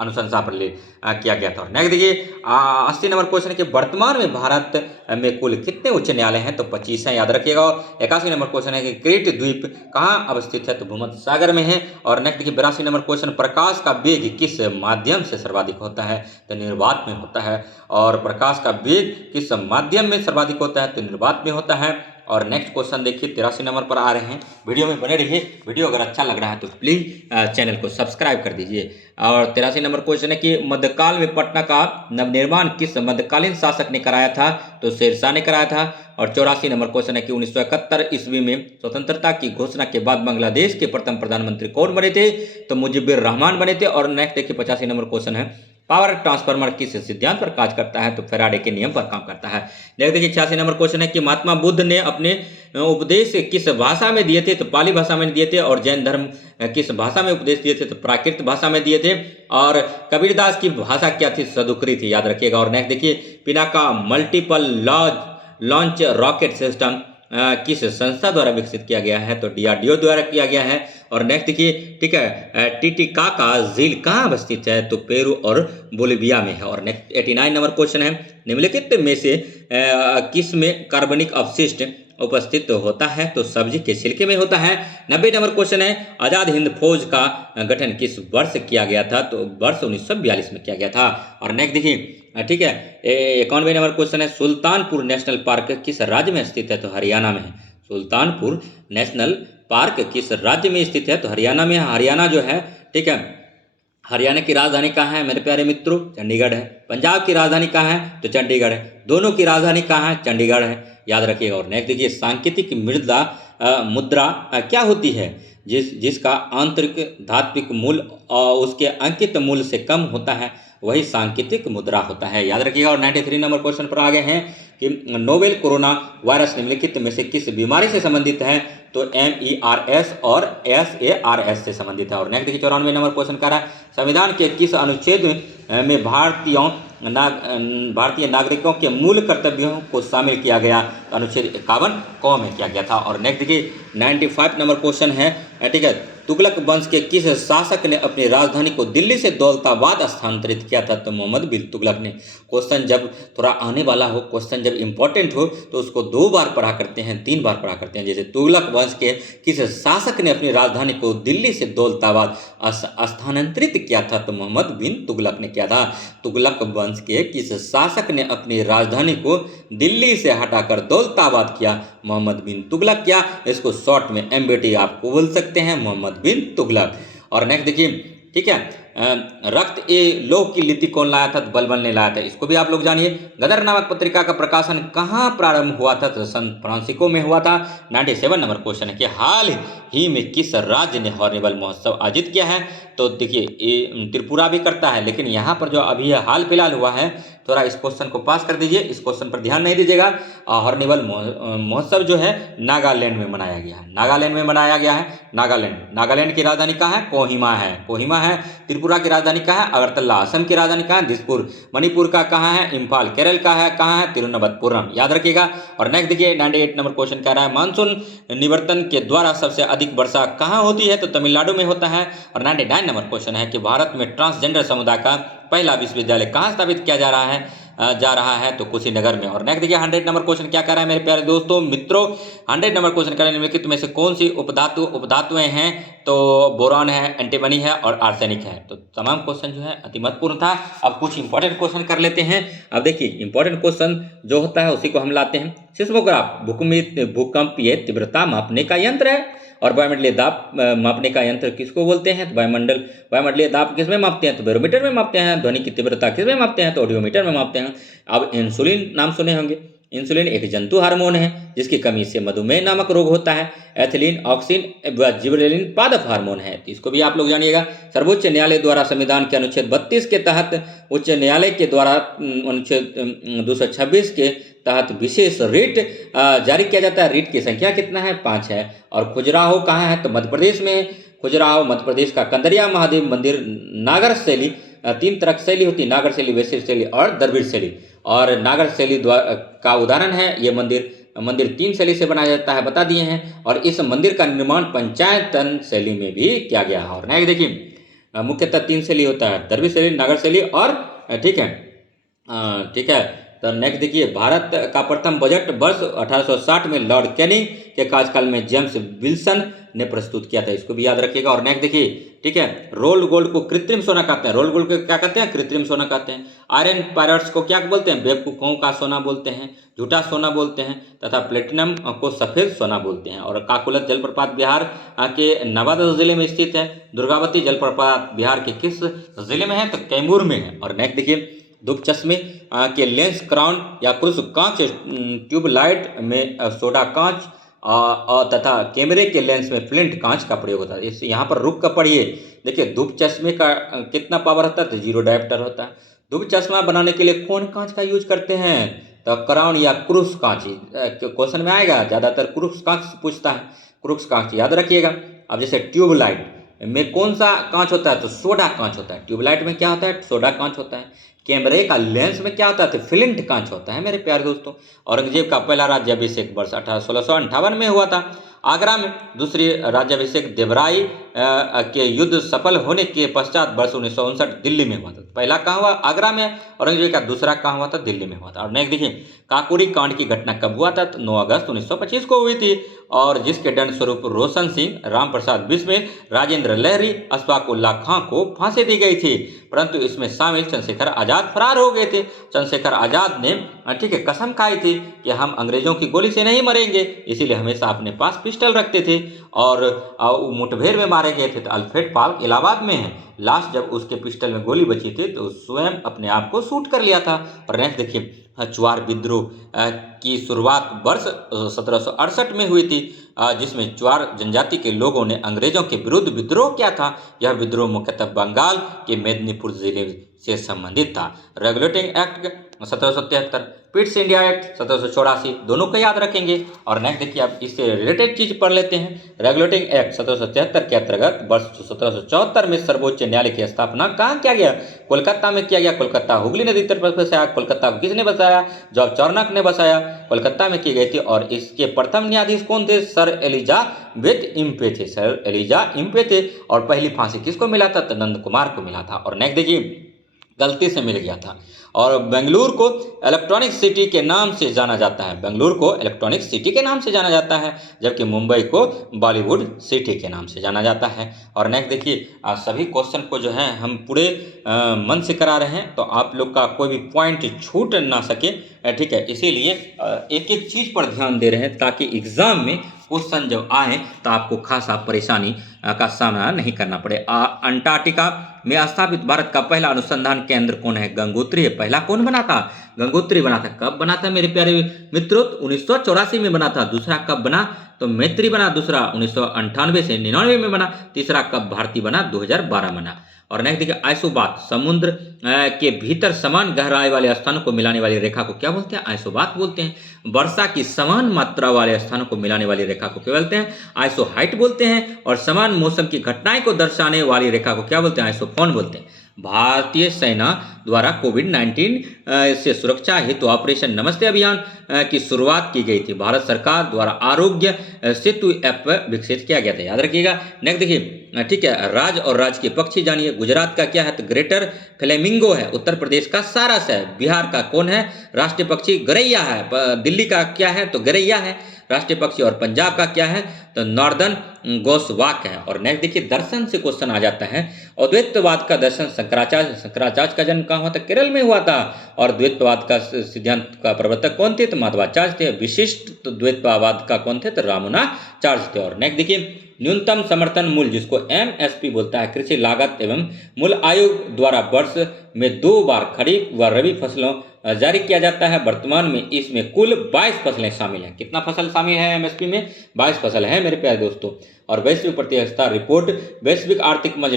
अनुशंसा पर किया गया था। और नेक्स्ट देखिए 80 नंबर क्वेश्चन है कि वर्तमान में भारत में कुल कितने उच्च न्यायालय हैं? तो 25 हैं, याद रखिएगा। 81 नंबर क्वेश्चन है कि क्रीट द्वीप कहाँ अवस्थित है? तो भूमध्य सागर में है। और नेक्स्ट देखिए 82 नंबर क्वेश्चन, प्रकाश का वेग किस माध्यम से सर्वाधिक होता है? तो निर्वात में होता है। और प्रकाश का वेग किस माध्यम में सर्वाधिक होता है? तो निर्वात में होता है। और नेक्स्ट क्वेश्चन देखिए 83 नंबर पर आ रहे हैं। वीडियो में बने रहिए। वीडियो अगर अच्छा लग रहा है तो प्लीज़ चैनल को सब्सक्राइब कर दीजिए। और 83 नंबर क्वेश्चन है कि मध्यकाल में पटना का नवनिर्माण किस मध्यकालीन शासक ने कराया था? तो शेरशाह ने कराया था। और 84 नंबर क्वेश्चन है कि 1971 ईस्वी में स्वतंत्रता की घोषणा के बाद बांग्लादेश के प्रथम प्रधानमंत्री कौन बने थे? तो मुजीबुर रहमान बने थे। और नेक्स्ट देखिए 85 नंबर क्वेश्चन है, पावर ट्रांसफार्मर किस सिद्धांत पर कार्य करता है? तो फैराडे के नियम पर काम करता है। देखिए 86 नंबर क्वेश्चन है कि महात्मा बुद्ध ने अपने उपदेश किस भाषा में दिए थे? तो पाली भाषा में दिए थे। और जैन धर्म किस भाषा में उपदेश दिए थे? तो प्राकृत भाषा में दिए थे। और कबीरदास की भाषा क्या थी? सदुक्री थी, याद रखिएगा। और नेक्स्ट देखिए Pinaka multiple launch rocket system किस संस्था द्वारा विकसित किया गया है? तो डीआरडीओ द्वारा किया गया है। और नेक्स्ट देखिए, ठीक है, टिटिकाका झील कहाँ अवस्थित है? तो पेरू और बोलिविया में है। और नेक्स्ट 89 नंबर क्वेश्चन है, निम्नलिखित में से किस में कार्बनिक अपशिष्ट उपस्थित होता है? तो सब्जी के छिलके में होता है। 90 नंबर क्वेश्चन है, आज़ाद हिंद फौज का गठन किस वर्ष किया गया था? तो वर्ष 1942 में किया गया था। और नेक्स्ट देखिए, ठीक है, 91 नंबर क्वेश्चन है, सुल्तानपुर नेशनल पार्क किस राज्य में स्थित है? तो हरियाणा में है। सुल्तानपुर नेशनल पार्क किस राज्य में स्थित है? तो हरियाणा में। हरियाणा जो है, ठीक है, हरियाणा की राजधानी कहाँ है मेरे प्यारे मित्रों? चंडीगढ़ है। पंजाब की राजधानी कहाँ है? तो चंडीगढ़ है। दोनों की राजधानी कहाँ है? चंडीगढ़ है, याद रखिएगा। और नेक्स्ट देखिए, सांकेतिक मुद्रा क्या होती है? जिसका आंतरिक धात्विक मूल्य उसके अंकित मूल्य से कम होता है, वही सांकेतिक मुद्रा होता है, याद रखिएगा। और 93 नंबर क्वेश्चन पर आ गए हैं कि नोवेल कोरोना वायरस निम्नलिखित में से किस बीमारी से संबंधित है? तो MERS और SARS से संबंधित है। और नेक्स्ट देखिए 94 नंबर क्वेश्चन कर रहा है, संविधान के किस अनुच्छेद में भारतीय नागरिकों के मूल कर्तव्यों को शामिल किया गया? तो अनुच्छेद 51 क में किया गया था। और नेक्स्ट देखिए 95 नंबर क्वेश्चन है, ठीक है, तुगलक वंश के किस शासक ने अपनी राजधानी को दिल्ली से दौलताबाद स्थानांतरित किया था? तो मोहम्मद बिन तुगलक ने। क्वेश्चन जब थोड़ा आने वाला हो, क्वेश्चन जब इंपॉर्टेंट हो तो उसको 2 बार पढ़ा करते हैं, 3 बार पढ़ा करते हैं। जैसे तुगलक वंश के किस शासक ने अपनी राजधानी को दिल्ली से दौलताबाद स्थानांतरित किया था? तो मोहम्मद बिन तुगलक ने किया था। तुगलक वंश के किस शासक ने अपनी राजधानी को दिल्ली से हटाकर दौलताबाद किया? मोहम्मद बिन तुगलक किया। इसको शॉर्ट में MBT आपको बोल सकते हैं, मोहम्मद बिन तुगलक। और नेक्स्ट देखिए, ठीक है, रक्त ए लोह की लिपि कौन लाया था? तो बलबन ने लाया था। इसको भी आप लोग जानिए। गदर नामक पत्रिका का प्रकाशन कहाँ प्रारंभ हुआ था? तो सन फ्रांसिस्को में हुआ था। 97 नंबर क्वेश्चन है कि हाल ही में किस राज्य ने हॉर्नबिल महोत्सव आयोजित किया है? तो देखिए ये त्रिपुरा भी करता है, लेकिन यहाँ पर जो अभी हाल फिलहाल हुआ है, थोड़ा इस क्वेश्चन को पास कर दीजिए, इस क्वेश्चन पर ध्यान नहीं दीजिएगा। हॉर्नबिल महोत्सव जो है नागालैंड में मनाया गया है। नागालैंड में मनाया गया है। नागालैंड की राजधानी कहाँ है? कोहिमा है। त्रिपुरा की राजधानी कहाँ है? अगरतला। असम की राजधानी कहाँ है? दिसपुर। मणिपुर का कहाँ है? इम्फाल। केरल का है कहाँ है? तिरुवनंतपुरम, याद रखिएगा। और नेक्स्ट देखिए 98 नंबर क्वेश्चन कह रहा है, मानसून निवर्तन के द्वारा सबसे अधिक वर्षा कहाँ होती है? तो तमिलनाडु में होता है। और 99 नंबर क्वेश्चन है कि भारत में ट्रांसजेंडर समुदाय का पहला विश्वविद्यालय कहाँ स्थापित किया जा रहा है? जा रहा है तो कुशीनगर में। और नेक्स्ट देखिए 100 नंबर क्वेश्चन क्या कर रहा है मेरे प्यारे दोस्तों मित्रों, 100 नंबर क्वेश्चन कर रहे हैं निम्नलिखित में से कौन सी उपधातुएं हैं, तो बोरॉन है, एंटीमनी है और आर्सेनिक है। तो तमाम क्वेश्चन जो है अति महत्वपूर्ण था। अब कुछ इंपॉर्टेंट क्वेश्चन कर लेते हैं। अब देखिए इंपॉर्टेंट क्वेश्चन जो होता है उसी को हम लाते हैं। सिस्मोग्राफ भूकंपीय तीव्रता मापने का यंत्र है। और वायुमंडलीय दाब मापने का यंत्र किसको बोलते हैं, तो वायुमंडलीय दाब किस में मापते हैं, तो बैरोमीटर में मापते हैं। ध्वनि की तीव्रता किस में मापते हैं, तो ऑडियोमीटर में मापते हैं। अब इंसुलिन नाम सुने होंगे। इंसुलिन एक जंतु हार्मोन है जिसकी कमी से मधुमेह नामक रोग होता है। एथिलीन, ऑक्सिन व जिबरेलिन पादप हार्मोन है, तो इसको भी आप लोग जानिएगा। सर्वोच्च न्यायालय द्वारा संविधान के अनुच्छेद 32 के तहत उच्च न्यायालय के द्वारा अनुच्छेद 226 के तहत विशेष रिट जारी किया जाता है। रिट की संख्या कितना है, 5 है। और खजुराहो कहाँ है, तो मध्य प्रदेश में। खजुराहो मध्य प्रदेश का कंदरिया महादेव मंदिर नागर शैली, 3 तरह की शैली होती है, नागर शैली, वैश्य शैली और द्रविड़ शैली। और नागर शैली का उदाहरण है ये मंदिर 3 शैली से बनाया जाता है, बता दिए हैं। और इस मंदिर का निर्माण पंचायतन शैली में भी किया गया है। और नेक्स्ट देखिए मुख्यतः 3 शैली होता है, द्रविड़ शैली, नागर शैली और ठीक है। तो नेक्स्ट देखिए भारत का प्रथम बजट वर्ष 1860 में लॉर्ड कैनिंग के कार्यकाल में जेम्स विल्सन ने प्रस्तुत किया था, इसको भी याद रखिएगा। और नेक्स्ट देखिए ठीक है, रोल गोल्ड को कृत्रिम सोना कहते हैं। रोल गोल्ड को क्या कहते हैं, कृत्रिम सोना कहते हैं। आयरन पायरेट्स को क्या बोलते हैं, बेवकूफों का सोना बोलते हैं, झूठा सोना बोलते हैं। तथा प्लेटिनम को सफेद सोना बोलते हैं। और काकुलत जलप्रपात बिहार के नवादा जिले में स्थित है। दुर्गावती जलप्रपात बिहार के किस जिले में है, तो कैमूर में है। और नेक्स्ट देखिए धूप चश्मे के लेंस क्राउन या क्रूस कांच ट्यूबलाइट में सोडा कांच तथा कैमरे के लेंस में फ्लिंट कांच का प्रयोग होता है। इस यहाँ पर रुक कर पढ़िए। देखिए धूप चश्मे का कितना पावर होता है, तो 0 डायोप्टर होता है। धूप चश्मा बनाने के लिए कौन कांच का यूज करते हैं, तो क्राउन या क्रूस कांच क्वेश्चन में आएगा। ज़्यादातर क्रूस कांच पूछता है, क्रूस कांच याद रखिएगा। अब जैसे ट्यूबलाइट में कौन सा कांच होता है, तो सोडा कांच होता है। ट्यूबलाइट में क्या होता है, सोडा कांच होता है। कैमरे का लेंस में क्या होता है, तो फ्लिंट कांच होता है मेरे प्यारे दोस्तों। औरंगजेब का पहला राज्याभिषेक वर्ष 1658 में हुआ था आगरा में। दूसरी राज्याभिषेक देवराई के युद्ध सफल होने के पश्चात वर्ष 1959 दिल्ली में हुआ था। पहला कहाँ हुआ, आगरा में। औरंगजेब का दूसरा कहाँ हुआ था, दिल्ली में हुआ था। और नेक्स्ट देखिए काकोरी कांड की घटना कब हुआ था, तो 9 अगस्त 1925 को हुई थी। और जिसके दंड स्वरूप रोशन सिंह, राम प्रसाद बिस्मिल, राजेंद्र लहरी, अशफाक उल्लाह खां को फांसी दी गई थी। परंतु इसमें शामिल चंद्रशेखर आजाद फरार हो गए थे। चंद्रशेखर आजाद ने ठीक है कसम खाई थी कि हम अंग्रेजों की गोली से नहीं मरेंगे, इसीलिए हमेशा अपने पास पिस्टल रखते थे। और मुठभेड़ में मारे गए थे। तो अल्फ्रेड पार्क इलाहाबाद में है। लास्ट जब उसके पिस्टल में गोली बची थी तो स्वयं अपने आप को शूट कर लिया था। और नेक्स्ट देखिए चुआर विद्रोह की शुरुआत वर्ष 1768 में हुई थी, जिसमें चुआर जनजाति के लोगों ने अंग्रेजों के विरुद्ध विद्रोह किया था। यह विद्रोह मुख्यतः बंगाल के मेदिनीपुर जिले से संबंधित था। Regulating act 1773, Pitt's India act 1784, दोनों को याद रखेंगे। और नेक्स्ट देखिए आप इससे रिलेटेड चीज पढ़ लेते हैं। रेगुलेटिंग एक्ट 1773 के अंतर्गत वर्ष 1774 में सर्वोच्च न्यायालय की स्थापना कहाँ किया गया, कोलकाता में किया गया। कोलकाता हुगली नदी तट पर बसाया। कोलकाता को किसने बसाया, जॉर्ज चार्नक ने बसाया। कोलकाता में की गई थी। और इसके प्रथम न्यायाधीश कौन थे, सर एलिजाबेथ इम्पे थे। सर एलिजा इम्पे थे। और पहली फांसी किसको मिला था, तो नंद कुमार को मिला था। और नेक्स्ट देखिए गलती से मिल गया था। और बेंगलुरु को इलेक्ट्रॉनिक सिटी के नाम से जाना जाता है। बेंगलुरु को इलेक्ट्रॉनिक सिटी के नाम से जाना जाता है, जबकि मुंबई को बॉलीवुड सिटी के नाम से जाना जाता है। और नेक्स्ट देखिए सभी क्वेश्चन को जो है हम पूरे मन से करा रहे हैं, तो आप लोग का कोई भी पॉइंट छूट ना सके, ठीक है। इसीलिए एक एक चीज़ पर ध्यान दे रहे हैं ताकि एग्जाम में क्वेश्चन जब आए तो आपको खासा परेशानी का सामना नहीं करना पड़े। अंटार्कटिका में स्थापित भारत का पहला अनुसंधान केंद्र कौन है, गंगोत्री है। पहला कौन बना था, गंगोत्री बना था। कब बना था मेरे प्यारे मित्रों, 1984 में बना था। दूसरा कब बना, तो मैत्री बना। दूसरा 1998 से 99 में बना। तीसरा कब भारतीय बना, 2012 बना। और नेक्स्ट देखिए आइसोबात, समुद्र के भीतर समान गहराई वाले स्थानों को मिलाने वाली रेखा को क्या बोलते हैं, आइसोबात बोलते हैं। वर्षा की समान मात्रा वाले स्थानों को मिलाने वाली रेखा को क्या बोलते हैं, आइसोहाइट बोलते हैं। और समान मौसम की घटनाएं को दर्शाने वाली रेखा को क्या बोलते हैं, आइसोफोन बोलते हैं। भारतीय सेना द्वारा कोविड-19 से सुरक्षा हेतु ऑपरेशन नमस्ते अभियान की शुरुआत की गई थी। भारत सरकार द्वारा आरोग्य सेतु ऐप विकसित किया गया था, याद रखिएगा। नेक्स्ट देखिए ठीक है, राज और राज के पक्षी जानिए। गुजरात का क्या है तो ग्रेटर फ्लेमिंगो है। उत्तर प्रदेश का सारस है। बिहार का कौन है राष्ट्रीय पक्षी? गौरैया है। दिल्ली का क्या है तो गौरैया है राष्ट्रीय पक्षी। और पंजाब का क्या है तो नॉर्दर्न गोसवाक है। और नेक्स्ट देखिए, दर्शन से क्वेश्चन आ जाता है। अद्वैतवाद का दर्शन शंकराचार्य का जन्म कहाँ हुआ था? केरल में हुआ था। और द्वैतवाद का सिद्धांत का प्रवर्तक कौन थे तो माधवाचार्य थे। विशिष्ट द्वैतवाद का कौन थे तो रामानुजाचार्य थे। और नेक्स्ट देखिए, न्यूनतम समर्थन मूल्य जिसको एमएसपी बोलता है, कृषि लागत एवं मूल्य आयोग द्वारा वर्ष में 2 बार खरीफ व रबी फसलों जारी किया जाता है। वर्तमान में इसमें कुल 22 फसलें शामिल हैं। कितना फसल शामिल है एमएसपी में? 22 फसल है मेरे प्यारे दोस्तों। और वैश्विक प्रतिस्पर्धा रिपोर्ट वैश्विक आर्थिक मंच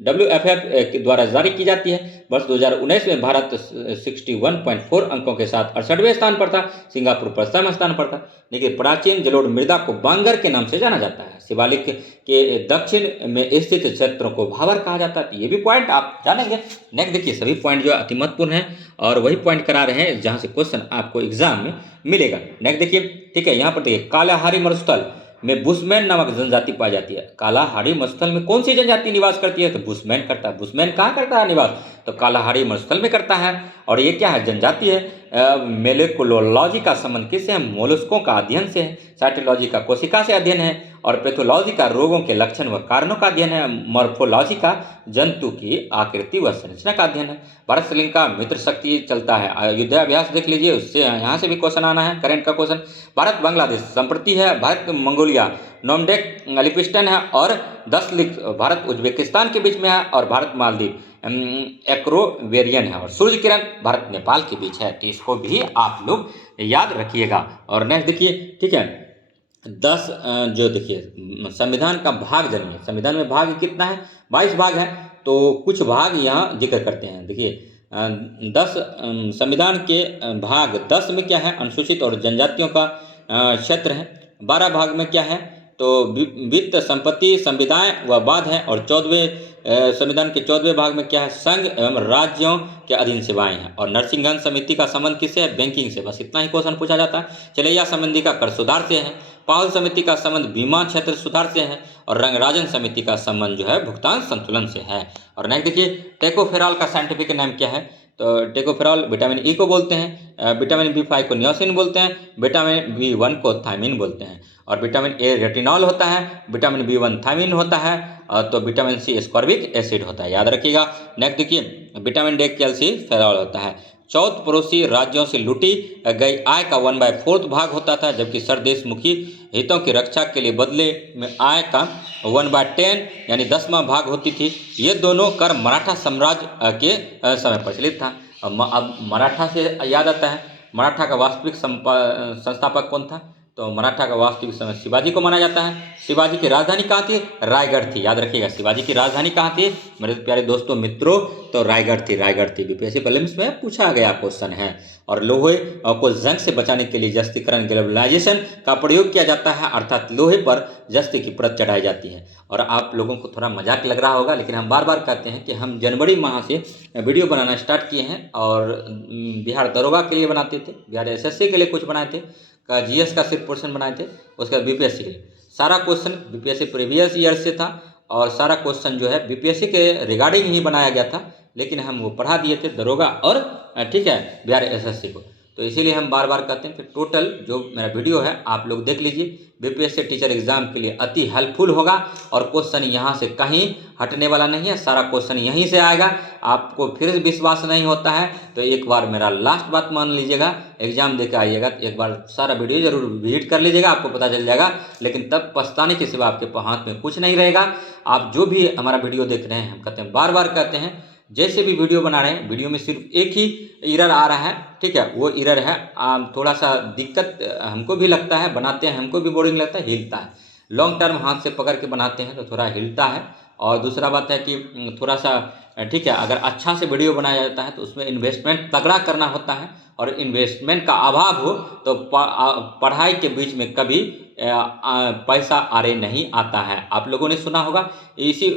WFF के द्वारा जारी की जाती है। वर्ष 2019 में भारत 61.4 अंकों के साथ 68वें स्थान पर था। सिंगापुर 5वें स्थान पर था। देखिए, प्राचीन जलोढ़ मृदा को बांगर के नाम से जाना जाता है। शिवालिक के दक्षिण में स्थित क्षेत्रों को भावर कहा जाता है। ये भी पॉइंट आप जानेंगे। नेक्स्ट देखिए, सभी पॉइंट जो अति महत्वपूर्ण है और वही पॉइंट करा रहे हैं जहाँ से क्वेश्चन आपको एग्जाम में मिलेगा। नेक्स्ट देखिए, ठीक है, यहाँ पर देखिए, कालाहारी मरुस्थल में बुशमैन नामक जनजाति पाई जाती है। कालाहारी मरुस्थल में कौन सी जनजाति निवास करती है तो बुशमैन करता है। बुशमैन कहाँ करता है निवास तो कालाहारी मरुस्थल में करता है। और ये क्या है? जनजाति है। मोलेकुलोलॉजी का संबंध किससे है? मोलस्कों का अध्ययन से है। साइटोलॉजी का कोशिका से अध्ययन है। और पैथोलॉजी का रोगों के लक्षण व कारणों का अध्ययन है। मॉर्फोलॉजी का जंतु की आकृति व संरचना का अध्ययन है। भारत श्रीलंका मित्र शक्ति चलता है। अयोध्याभ्यास देख लीजिए, उससे यहाँ से भी क्वेश्चन आना है, करेंट का क्वेश्चन। भारत बांग्लादेश संप्रति है। भारत मंगोलिया नोमडेक लिपिस्टन है। और 10 लिख भारत उज्बेकिस्तान के बीच में है। और भारत मालदीव एक्रोवेरियन है। और सूर्य किरण भारत नेपाल के बीच है। तो इसको भी आप लोग याद रखिएगा। और नेक्स्ट देखिए, ठीक है, 10 जो देखिए संविधान का भाग जानिए। संविधान में भाग कितना है? 22 भाग है। तो कुछ भाग यहाँ जिक्र करते हैं। देखिए 10 संविधान के भाग 10 में क्या है? अनुसूचित और जनजातियों का क्षेत्र है। 12 भाग में क्या है तो वित्त संपत्ति संविदाएं व वाद है। और 14वें संविधान के 14वें भाग में क्या है? संघ एवं राज्यों के अधीन सेवाएं हैं। और नरसिंहगंज समिति का संबंध किससे है? बैंकिंग से। बस इतना ही क्वेश्चन पूछा जाता है। चलैया संबंधी का कर सुधार से है। पाहुल समिति का संबंध बीमा क्षेत्र सुधार से है। और रंगराजन समिति का संबंध जो है भुगतान संतुलन से है। और नेक्स्ट देखिए, टेकोफेरॉल का साइंटिफिक नाम क्या है तो टेकोफेरॉल विटामिन ई को बोलते हैं। विटामिन B5 को नियोसिन बोलते हैं। विटामिन B1 को थायमिन बोलते हैं। और विटामिन ए रेटिनॉल होता है। विटामिन B1 थायमिन होता है। तो विटामिन सी एस्कॉर्बिक एसिड होता है, याद रखिएगा। नेक्स्ट देखिए, विटामिन डी कैल्सीफेरॉल होता है। चौथ पड़ोसी राज्यों से लूटी गई आय का 1/4 भाग होता था। जबकि सरदेशमुखी हितों की रक्षा के लिए बदले में आय का 1/10 यानी 10वां भाग होती थी। ये दोनों कर मराठा साम्राज्य के समय प्रचलित था। अब मराठा से याद आता है, मराठा का वास्तविक संस्थापक कौन था तो मराठा का वास्तविक समय शिवाजी को माना जाता है। शिवाजी की राजधानी कहाँ थी? रायगढ़ थी, याद रखिएगा। शिवाजी की राजधानी कहाँ थी मेरे प्यारे दोस्तों मित्रों तो रायगढ़ थी। बीपीएससी प्रीलिम्स में पूछा गया क्वेश्चन है। और लोहे को जंग से बचाने के लिए जस्तीकरण ग्लोबलाइजेशन का प्रयोग किया जाता है, अर्थात लोहे पर जस्ती की परत चढ़ाई जाती है। और आप लोगों को थोड़ा मजाक लग रहा होगा, लेकिन हम बार बार कहते हैं कि हम जनवरी माह से वीडियो बनाना स्टार्ट किए हैं। और बिहार दरोगा के लिए बनाते थे, बिहार एसएससी के लिए कुछ बनाए थे, का जीएस का सिर्फ पोर्शन बनाए थे, उसके बाद बीपीएससी के लिए सारा क्वेश्चन बीपीएससी प्रीवियस ईयर से था। और सारा क्वेश्चन जो है बीपीएससी के रिगार्डिंग ही बनाया गया था, लेकिन हम वो पढ़ा दिए थे दरोगा और ठीक है बिहार एसएससी को। तो इसीलिए हम बार बार कहते हैं कि टोटल जो मेरा वीडियो है आप लोग देख लीजिए। बीपीएससी टीचर एग्जाम के लिए अति हेल्पफुल होगा। और क्वेश्चन यहाँ से कहीं हटने वाला नहीं है, सारा क्वेश्चन यहीं से आएगा। आपको फिर विश्वास नहीं होता है तो एक बार मेरा लास्ट बात मान लीजिएगा, एग्जाम देकर आइएगा तो एक बार सारा वीडियो जरूर विजिट कर लीजिएगा, आपको पता चल जाएगा। लेकिन तब पछताने के सिवा आपके हाथ में कुछ नहीं रहेगा। आप जो भी हमारा वीडियो देख रहे हैं, हम कहते हैं बार बार कहते हैं, जैसे भी वीडियो बना रहे हैं वीडियो में सिर्फ एक ही एरर आ रहा है, ठीक है, वो एरर है थोड़ा सा दिक्कत हमको भी लगता है, बनाते हैं हमको भी बोरिंग लगता है, हिलता है। लॉन्ग टर्म हाथ से पकड़ के बनाते हैं तो थोड़ा हिलता है। और दूसरा बात है कि थोड़ा सा ठीक है, अगर अच्छा से वीडियो बनाया जाता है तो उसमें इन्वेस्टमेंट तगड़ा करना होता है। और इन्वेस्टमेंट का अभाव हो तो पढ़ाई के बीच में कभी पैसा आरे नहीं आता है। आप लोगों ने सुना होगा। इसी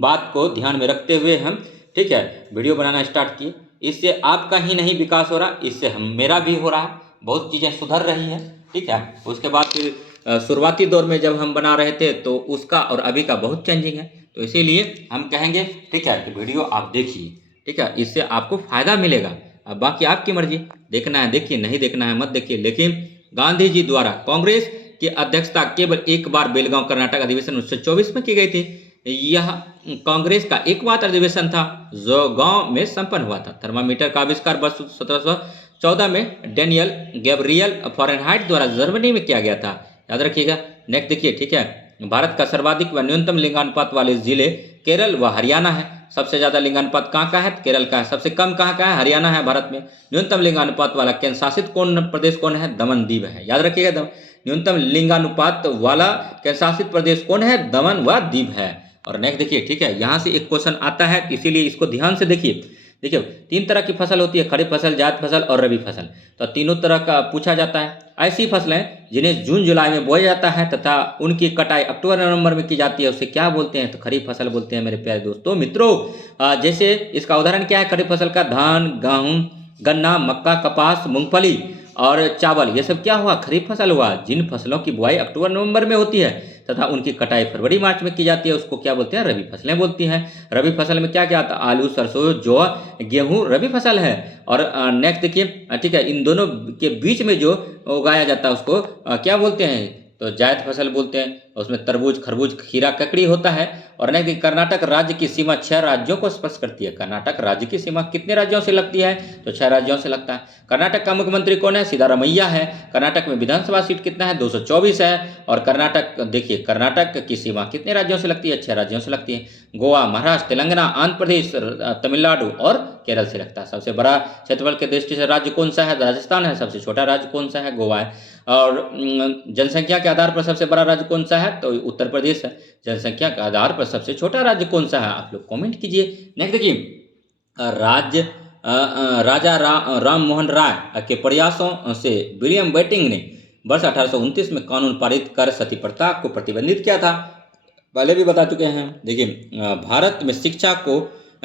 बात को ध्यान में रखते हुए हम ठीक है वीडियो बनाना स्टार्ट किए। इससे आपका ही नहीं विकास हो रहा, इससे मेरा भी हो रहा है, बहुत चीज़ें सुधर रही हैं, ठीक है। उसके बाद फिर शुरुआती दौर में जब हम बना रहे थे तो उसका और अभी का बहुत चेंजिंग है। तो इसीलिए हम कहेंगे ठीक है कि वीडियो आप देखिए, ठीक है, इससे आपको फ़ायदा मिलेगा। अब बाकी आपकी मर्जी, देखना है देखिए, नहीं देखना है मत देखिए। लेकिन गांधी जी द्वारा कांग्रेस की अध्यक्षता केवल एक बार बेलगांव कर्नाटक अधिवेशन 1924 में की गई थी। यह कांग्रेस का एकमात्र अधिवेशन था जो गांव में संपन्न हुआ था। थर्मामीटर का आविष्कार वर्ष 1714 में डेनियल गैब्रियल फॉरेनहाइट द्वारा जर्मनी में किया गया था। याद रखिएगा। नेक्स्ट देखिए, ठीक है, भारत का सर्वाधिक व न्यूनतम लिंगानुपात वाले जिले केरल व हरियाणा है। सबसे ज्यादा लिंगानुपात कहाँ का है? केरल का है। सबसे कम कहाँ का है? हरियाणा है भारत में। न्यूनतम लिंगानुपात वाला केंद्र शासित कौन प्रदेश कौन है? दमन दीव है। याद रखिएगा, न्यूनतम लिंगानुपात वाला केंद्र शासित प्रदेश कौन है? दमन व दीव है। और नेक्स्ट देखिए, ठीक है, यहाँ से एक क्वेश्चन आता है, इसीलिए इसको ध्यान से देखिए। देखिए, 3 तरह की फसल होती है, खरीफ फसल, जायद फसल और रबी फसल। तो तीनों तरह का पूछा जाता है। ऐसी फसलें जिन्हें जून जुलाई में बोया जाता है तथा उनकी कटाई अक्टूबर नवंबर में की जाती है, उसे क्या बोलते हैं? तो खरीफ फसल बोलते हैं मेरे प्यारे दोस्तों। मित्रों, जैसे इसका उदाहरण क्या है खरीफ फसल का? धान, गेहूँ, गन्ना, मक्का, कपास, मूंगफली और चावल, ये सब क्या हुआ? खरीफ फसल हुआ। जिन फसलों की बुआई अक्टूबर नवंबर में होती है तथा उनकी कटाई फरवरी मार्च में की जाती है, उसको क्या बोलते हैं? रबी फसलें बोलती हैं। रबी फसल में क्या क्या आता है? आलू, सरसों, जौ, गेहूं रबी फसल है। और नेक्स्ट देखिए, ठीक है, इन दोनों के बीच में जो उगाया जाता है उसको क्या बोलते हैं? तो जायद फसल बोलते हैं। उसमें तरबूज, खरबूज, खीरा, ककड़ी होता है। और नेक्स्ट, कर्नाटक राज्य की सीमा 6 राज्यों को स्पर्श करती है। कर्नाटक राज्य की सीमा कितने राज्यों से लगती है? तो 6 राज्यों से लगता है। कर्नाटक का मुख्यमंत्री कौन है? सिद्धारमैया है। कर्नाटक में विधानसभा सीट कितना है? 224 है। और कर्नाटक देखिए, कर्नाटक की सीमा कितने राज्यों से लगती है? 6 राज्यों से लगती है। गोवा, महाराष्ट्र, तेलंगाना, आंध्र प्रदेश, तमिलनाडु और केरल से लगता है। सबसे बड़ा क्षेत्रफल के दृष्टि से राज्य कौन सा है? राजस्थान है। सबसे छोटा राज्य कौन सा है? गोवा है। और जनसंख्या के आधार पर सबसे बड़ा राज्य कौन सा है? तो उत्तर प्रदेश है। जनसंख्या के आधार पर सबसे छोटा राज्य कौन सा है? आप लोग कमेंट कीजिए। नेक्स्ट देखिए, राजा राम मोहन राय के प्रयासों से विलियम बेंटिंक ने वर्ष 1829 में कानून पारित कर सती प्रथा को प्रतिबंधित किया था। पहले भी बता चुके हैं। देखिए, भारत में शिक्षा को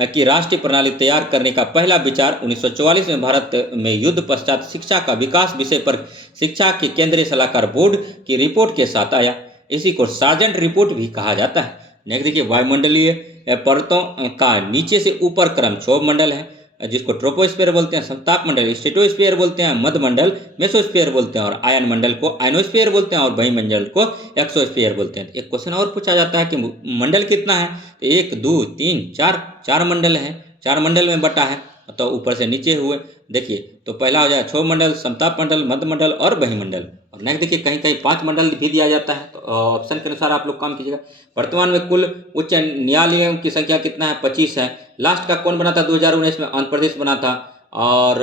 की राष्ट्रीय प्रणाली तैयार करने का पहला विचार 1944 में भारत में युद्ध पश्चात शिक्षा का विकास विषय पर शिक्षा के केंद्रीय सलाहकार बोर्ड की रिपोर्ट के साथ आया। इसी को सार्जेंट रिपोर्ट भी कहा जाता है। नेक्स्ट देखिए, वायुमंडलीय परतों का नीचे से ऊपर क्रम क्षोभ मंडल है, जिसको ट्रोपोस्फीयर बोलते हैं। समताप मंडल स्ट्रेटोस्फीयर बोलते हैं। मध्य मंडल मेसोस्फीयर बोलते हैं। और आयन मंडल को आयनोस्फीयर बोलते हैं। और वायुमंडल को एक्सोस्फीयर बोलते हैं। एक क्वेश्चन और पूछा जाता है कि मंडल कितना है? तो 1 2 3 4 मंडल है। 4 मंडल में बटा है, तो ऊपर से नीचे हुए। देखिए, तो पहला हो जाए क्षोभ मंडल, समताप मंडल, मध्य मंडल और वायुमंडल। और नेक्स्ट देखिए, कहीं कहीं 5 मंडल भी दिया जाता है। तो ऑप्शन के अनुसार आप लोग काम कीजिएगा। वर्तमान में कुल उच्च न्यायालयों की संख्या कितना है? 25 है। लास्ट का कौन बना था? 2019 में आंध्र प्रदेश बना था। और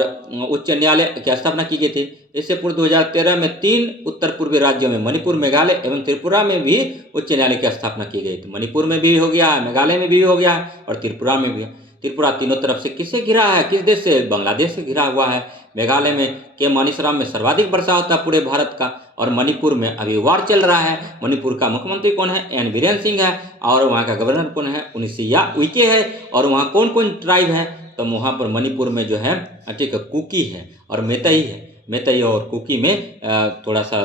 उच्च न्यायालय की स्थापना की गई थी। इससे पूर्व 2013 में 3 उत्तर पूर्वी राज्यों में मणिपुर, मेघालय एवं त्रिपुरा में भी उच्च न्यायालय की स्थापना की गई। तो मणिपुर में भी हो गया है, मेघालय में भी हो गया है और त्रिपुरा में भी। त्रिपुरा तीनों तरफ से किससे घिरा है? किस देश से? बांग्लादेश से घिरा हुआ है। मेघालय में के मानिसराम में सर्वाधिक वर्षा होता है पूरे भारत का। और मणिपुर में अभी वार चल रहा है। मणिपुर का मुख्यमंत्री कौन है? एन बीरेन सिंह है। और वहाँ का गवर्नर कौन है? उनिसिया उइके है। और वहाँ कौन कौन ट्राइब है? तो वहाँ पर मणिपुर में जो है, ठीक है, कुकी है और मेतई है। मेतई और कुकी में थोड़ा सा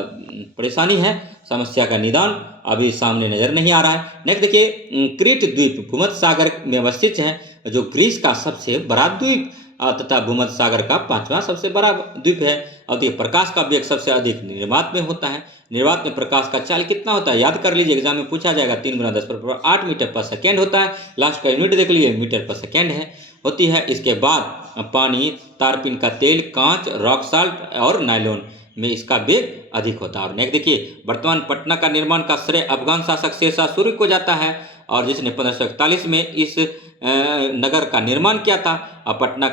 परेशानी है। समस्या का निदान अभी सामने नजर नहीं आ रहा है। नेक्स्ट देखिए, क्रीट द्वीप भूमध्य सागर में अवस्थित है, जो ग्रीस का सबसे बड़ा द्वीप तथा भूमध्य सागर का 5वां सबसे बड़ा द्वीप है। और देखिए, प्रकाश का वेग सबसे अधिक निर्वात में होता है। निर्वात में प्रकाश का चाल कितना होता है? याद कर लीजिए, एग्जाम में पूछा जाएगा। 3 × 10⁸ मीटर पर सेकेंड होता है। लास्ट का यूनिट देख लीजिए, मीटर पर सेकेंड है होती है। इसके बाद पानी, तारपीन का तेल, कांच, रॉक साल्ट और नायलॉन में इसका वेग अधिक होता है। और नेक्स्ट देखिए, वर्तमान पटना का निर्माण का श्रेय अफगान शासक शेरशाह सूरी को जाता है, और जिसने 1541 में इस नगर का निर्माण किया था। पटना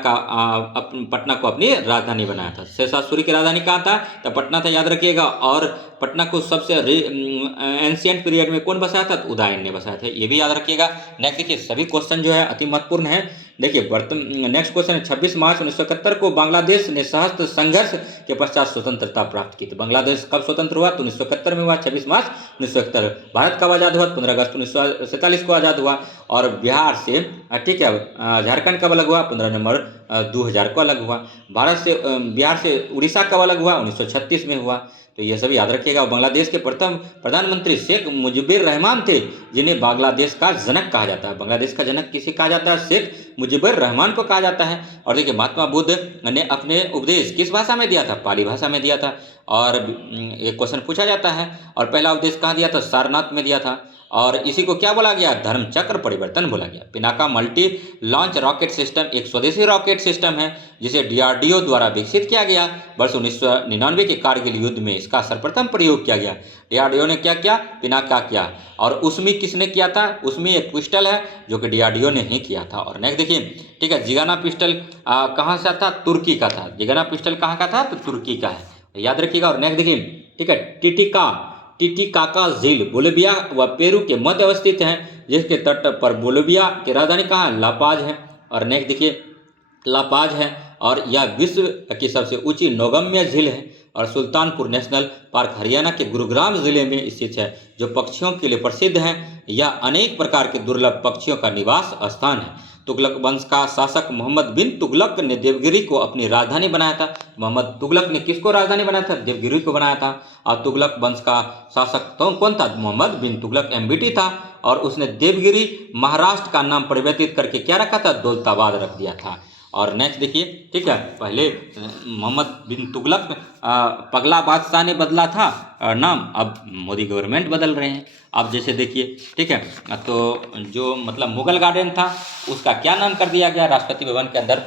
को अपनी राजधानी बनाया था। शेरशाह सूरी की राजधानी कहाँ था? तो पटना था, याद रखिएगा। और पटना को सबसे एंशिएंट पीरियड में कौन बसाया था? तो उदयन ने बसाया था, ये भी याद रखिएगा। नेक्स्ट देखिए, सभी क्वेश्चन जो है अति महत्वपूर्ण है। देखिए, नेक्स्ट क्वेश्चन है, 26 मार्च 1971 को बांग्लादेश ने सहस्त्र संघर्ष के पश्चात स्वतंत्रता प्राप्त की। तो बांग्लादेश कब स्वतंत्र हुआ? तो 1971 में हुआ, 26 मार्च 1971। भारत कब आज़ाद हुआ? 15 अगस्त 1947 को आज़ाद हुआ। और बिहार से, ठीक है, झारखंड कब अलग हुआ? 15 नवंबर 2000 को अलग हुआ। बिहार से उड़ीसा कब अलग हुआ? 1936 में हुआ। तो ये सब याद रखिएगा। बांग्लादेश के प्रथम प्रधानमंत्री शेख मुजीबुर रहमान थे, जिन्हें बांग्लादेश का जनक कहा जाता है। बांग्लादेश का जनक किसे कहा जाता है? शेख मुजीबुर रहमान को कहा जाता है। और देखिए, महात्मा बुद्ध ने अपने उपदेश किस भाषा में दिया था? पाली भाषा में दिया था। और एक क्वेश्चन पूछा जाता है, और पहला उपदेश कहाँ दिया था? सारनाथ में दिया था। और इसी को क्या बोला गया? धर्म चक्र परिवर्तन बोला गया। Pinaka multi launch rocket system एक स्वदेशी रॉकेट सिस्टम है, जिसे DRDO द्वारा विकसित किया गया। वर्ष 1999 के कारगिल युद्ध में इसका सर्वप्रथम प्रयोग किया गया। DRDO ने क्या किया? पिनाका किया। और उसमें किसने किया था? उसमें एक पिस्टल है जो कि DRDO ने ही किया था। और नेक्स्ट देखिए, ठीक है, जिगाना पिस्टल कहाँ से था? तुर्की का था। जिगाना पिस्टल कहाँ का था? तो तुर्की का है, याद रखिएगा। और नेक्स्ट देखिए, ठीक है, टिटिकाका झील बोलिविया व पेरू के मध्य अवस्थित है, जिसके तट पर बोलिविया की राजधानी कहाँ है? लापाज है। और नेक्स्ट देखिए, लापाज है, और यह विश्व की सबसे ऊंची नौगम्य झील है। और सुल्तानपुर नेशनल पार्क हरियाणा के गुरुग्राम जिले में स्थित है, जो पक्षियों के लिए प्रसिद्ध है। यह अनेक प्रकार के दुर्लभ पक्षियों का निवास स्थान है। तुगलक वंश का शासक मोहम्मद बिन तुगलक ने देवगिरी को अपनी राजधानी बनाया था। मोहम्मद तुगलक ने किसको राजधानी बनाया था? देवगिरी को बनाया था। और तुगलक वंश का शासक तो कौन था? मोहम्मद बिन तुगलक MBT था। और उसने देवगिरी महाराष्ट्र का नाम परिवर्तित करके क्या रखा था? दौलताबाद रख दिया था। और नेक्स्ट देखिए, ठीक है, पहले मोहम्मद बिन तुगलक पगला बादशाह ने बदला था नाम, अब मोदी गवर्नमेंट बदल रहे हैं। अब जैसे देखिए, ठीक है, तो जो मतलब मुगल गार्डन था उसका क्या नाम कर दिया गया? राष्ट्रपति भवन के अंदर,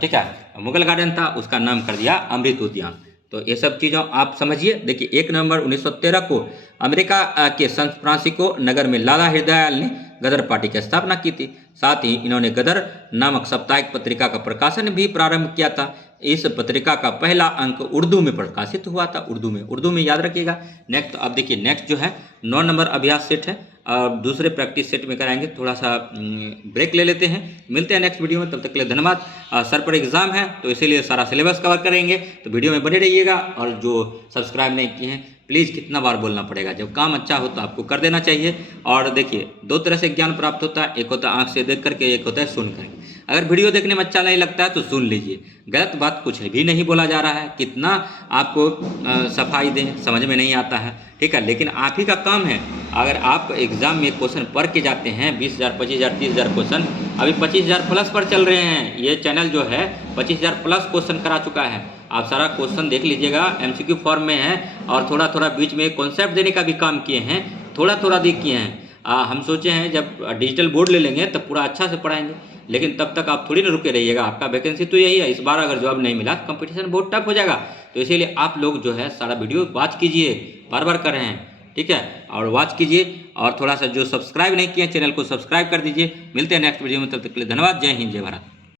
ठीक है, मुगल गार्डन था, उसका नाम कर दिया अमृत उद्यान। तो ये सब चीज़ों आप समझिए। देखिए, 1 नवंबर 1913 को अमेरिका के सैन फ्रांसिस्को नगर में लाला हृदयाल ने गदर पार्टी की स्थापना की थी। साथ ही इन्होंने गदर नामक साप्ताहिक पत्रिका का प्रकाशन भी प्रारंभ किया था। इस पत्रिका का पहला अंक उर्दू में प्रकाशित हुआ था। उर्दू में याद रखिएगा। नेक्स्ट अब देखिए, नेक्स्ट जो है 9 नंबर अभ्यास सेट है। अब दूसरे प्रैक्टिस सेट में कराएंगे। थोड़ा सा ब्रेक ले लेते हैं, मिलते हैं नेक्स्ट वीडियो में। तब तक के लिए धन्यवाद। सर पर एग्जाम है तो इसीलिए सारा सिलेबस कवर करेंगे, तो वीडियो में बने रहिएगा। और जो सब्सक्राइब नहीं किए हैं, प्लीज़, कितना बार बोलना पड़ेगा, जब काम अच्छा हो तो आपको कर देना चाहिए। और देखिए, 2 तरह से ज्ञान प्राप्त होता है, एक होता है आँख से देख करके, एक होता है सुन करके। अगर वीडियो देखने में अच्छा नहीं लगता है तो सुन लीजिए, गलत बात कुछ भी नहीं बोला जा रहा है। कितना आपको सफाई दें, समझ में नहीं आता है, ठीक है, लेकिन आप ही का काम है। अगर आप एग्ज़ाम में क्वेश्चन पढ़ के जाते हैं, 20,000, 25,000, 30,000 क्वेश्चन, अभी 25,000 प्लस पर चल रहे हैं। ये चैनल जो है 25,000 प्लस क्वेश्चन करा चुका है। आप सारा क्वेश्चन देख लीजिएगा, MCQ फॉर्म में है। और थोड़ा थोड़ा बीच में कॉन्सेप्ट देने का भी काम किए हैं, थोड़ा थोड़ा देख किए हैं। हम सोचे हैं जब डिजिटल बोर्ड ले लेंगे तब पूरा अच्छा से पढ़ाएंगे, लेकिन तब तक आप थोड़ी ना रुके रहिएगा। आपका वैकेंसी तो यही है, इस बार अगर जॉब नहीं मिला तो कंपटीशन बहुत टफ हो जाएगा। तो इसीलिए आप लोग जो है सारा वीडियो वॉच कीजिए, बार बार कर रहे हैं, ठीक है, और वॉच कीजिए। और थोड़ा सा जो सब्सक्राइब नहीं किए चैनल को सब्सक्राइब कर दीजिए। मिलते हैं नेक्स्ट वीडियो में, तब तक के लिए धन्यवाद। जय हिंद, जय भारत।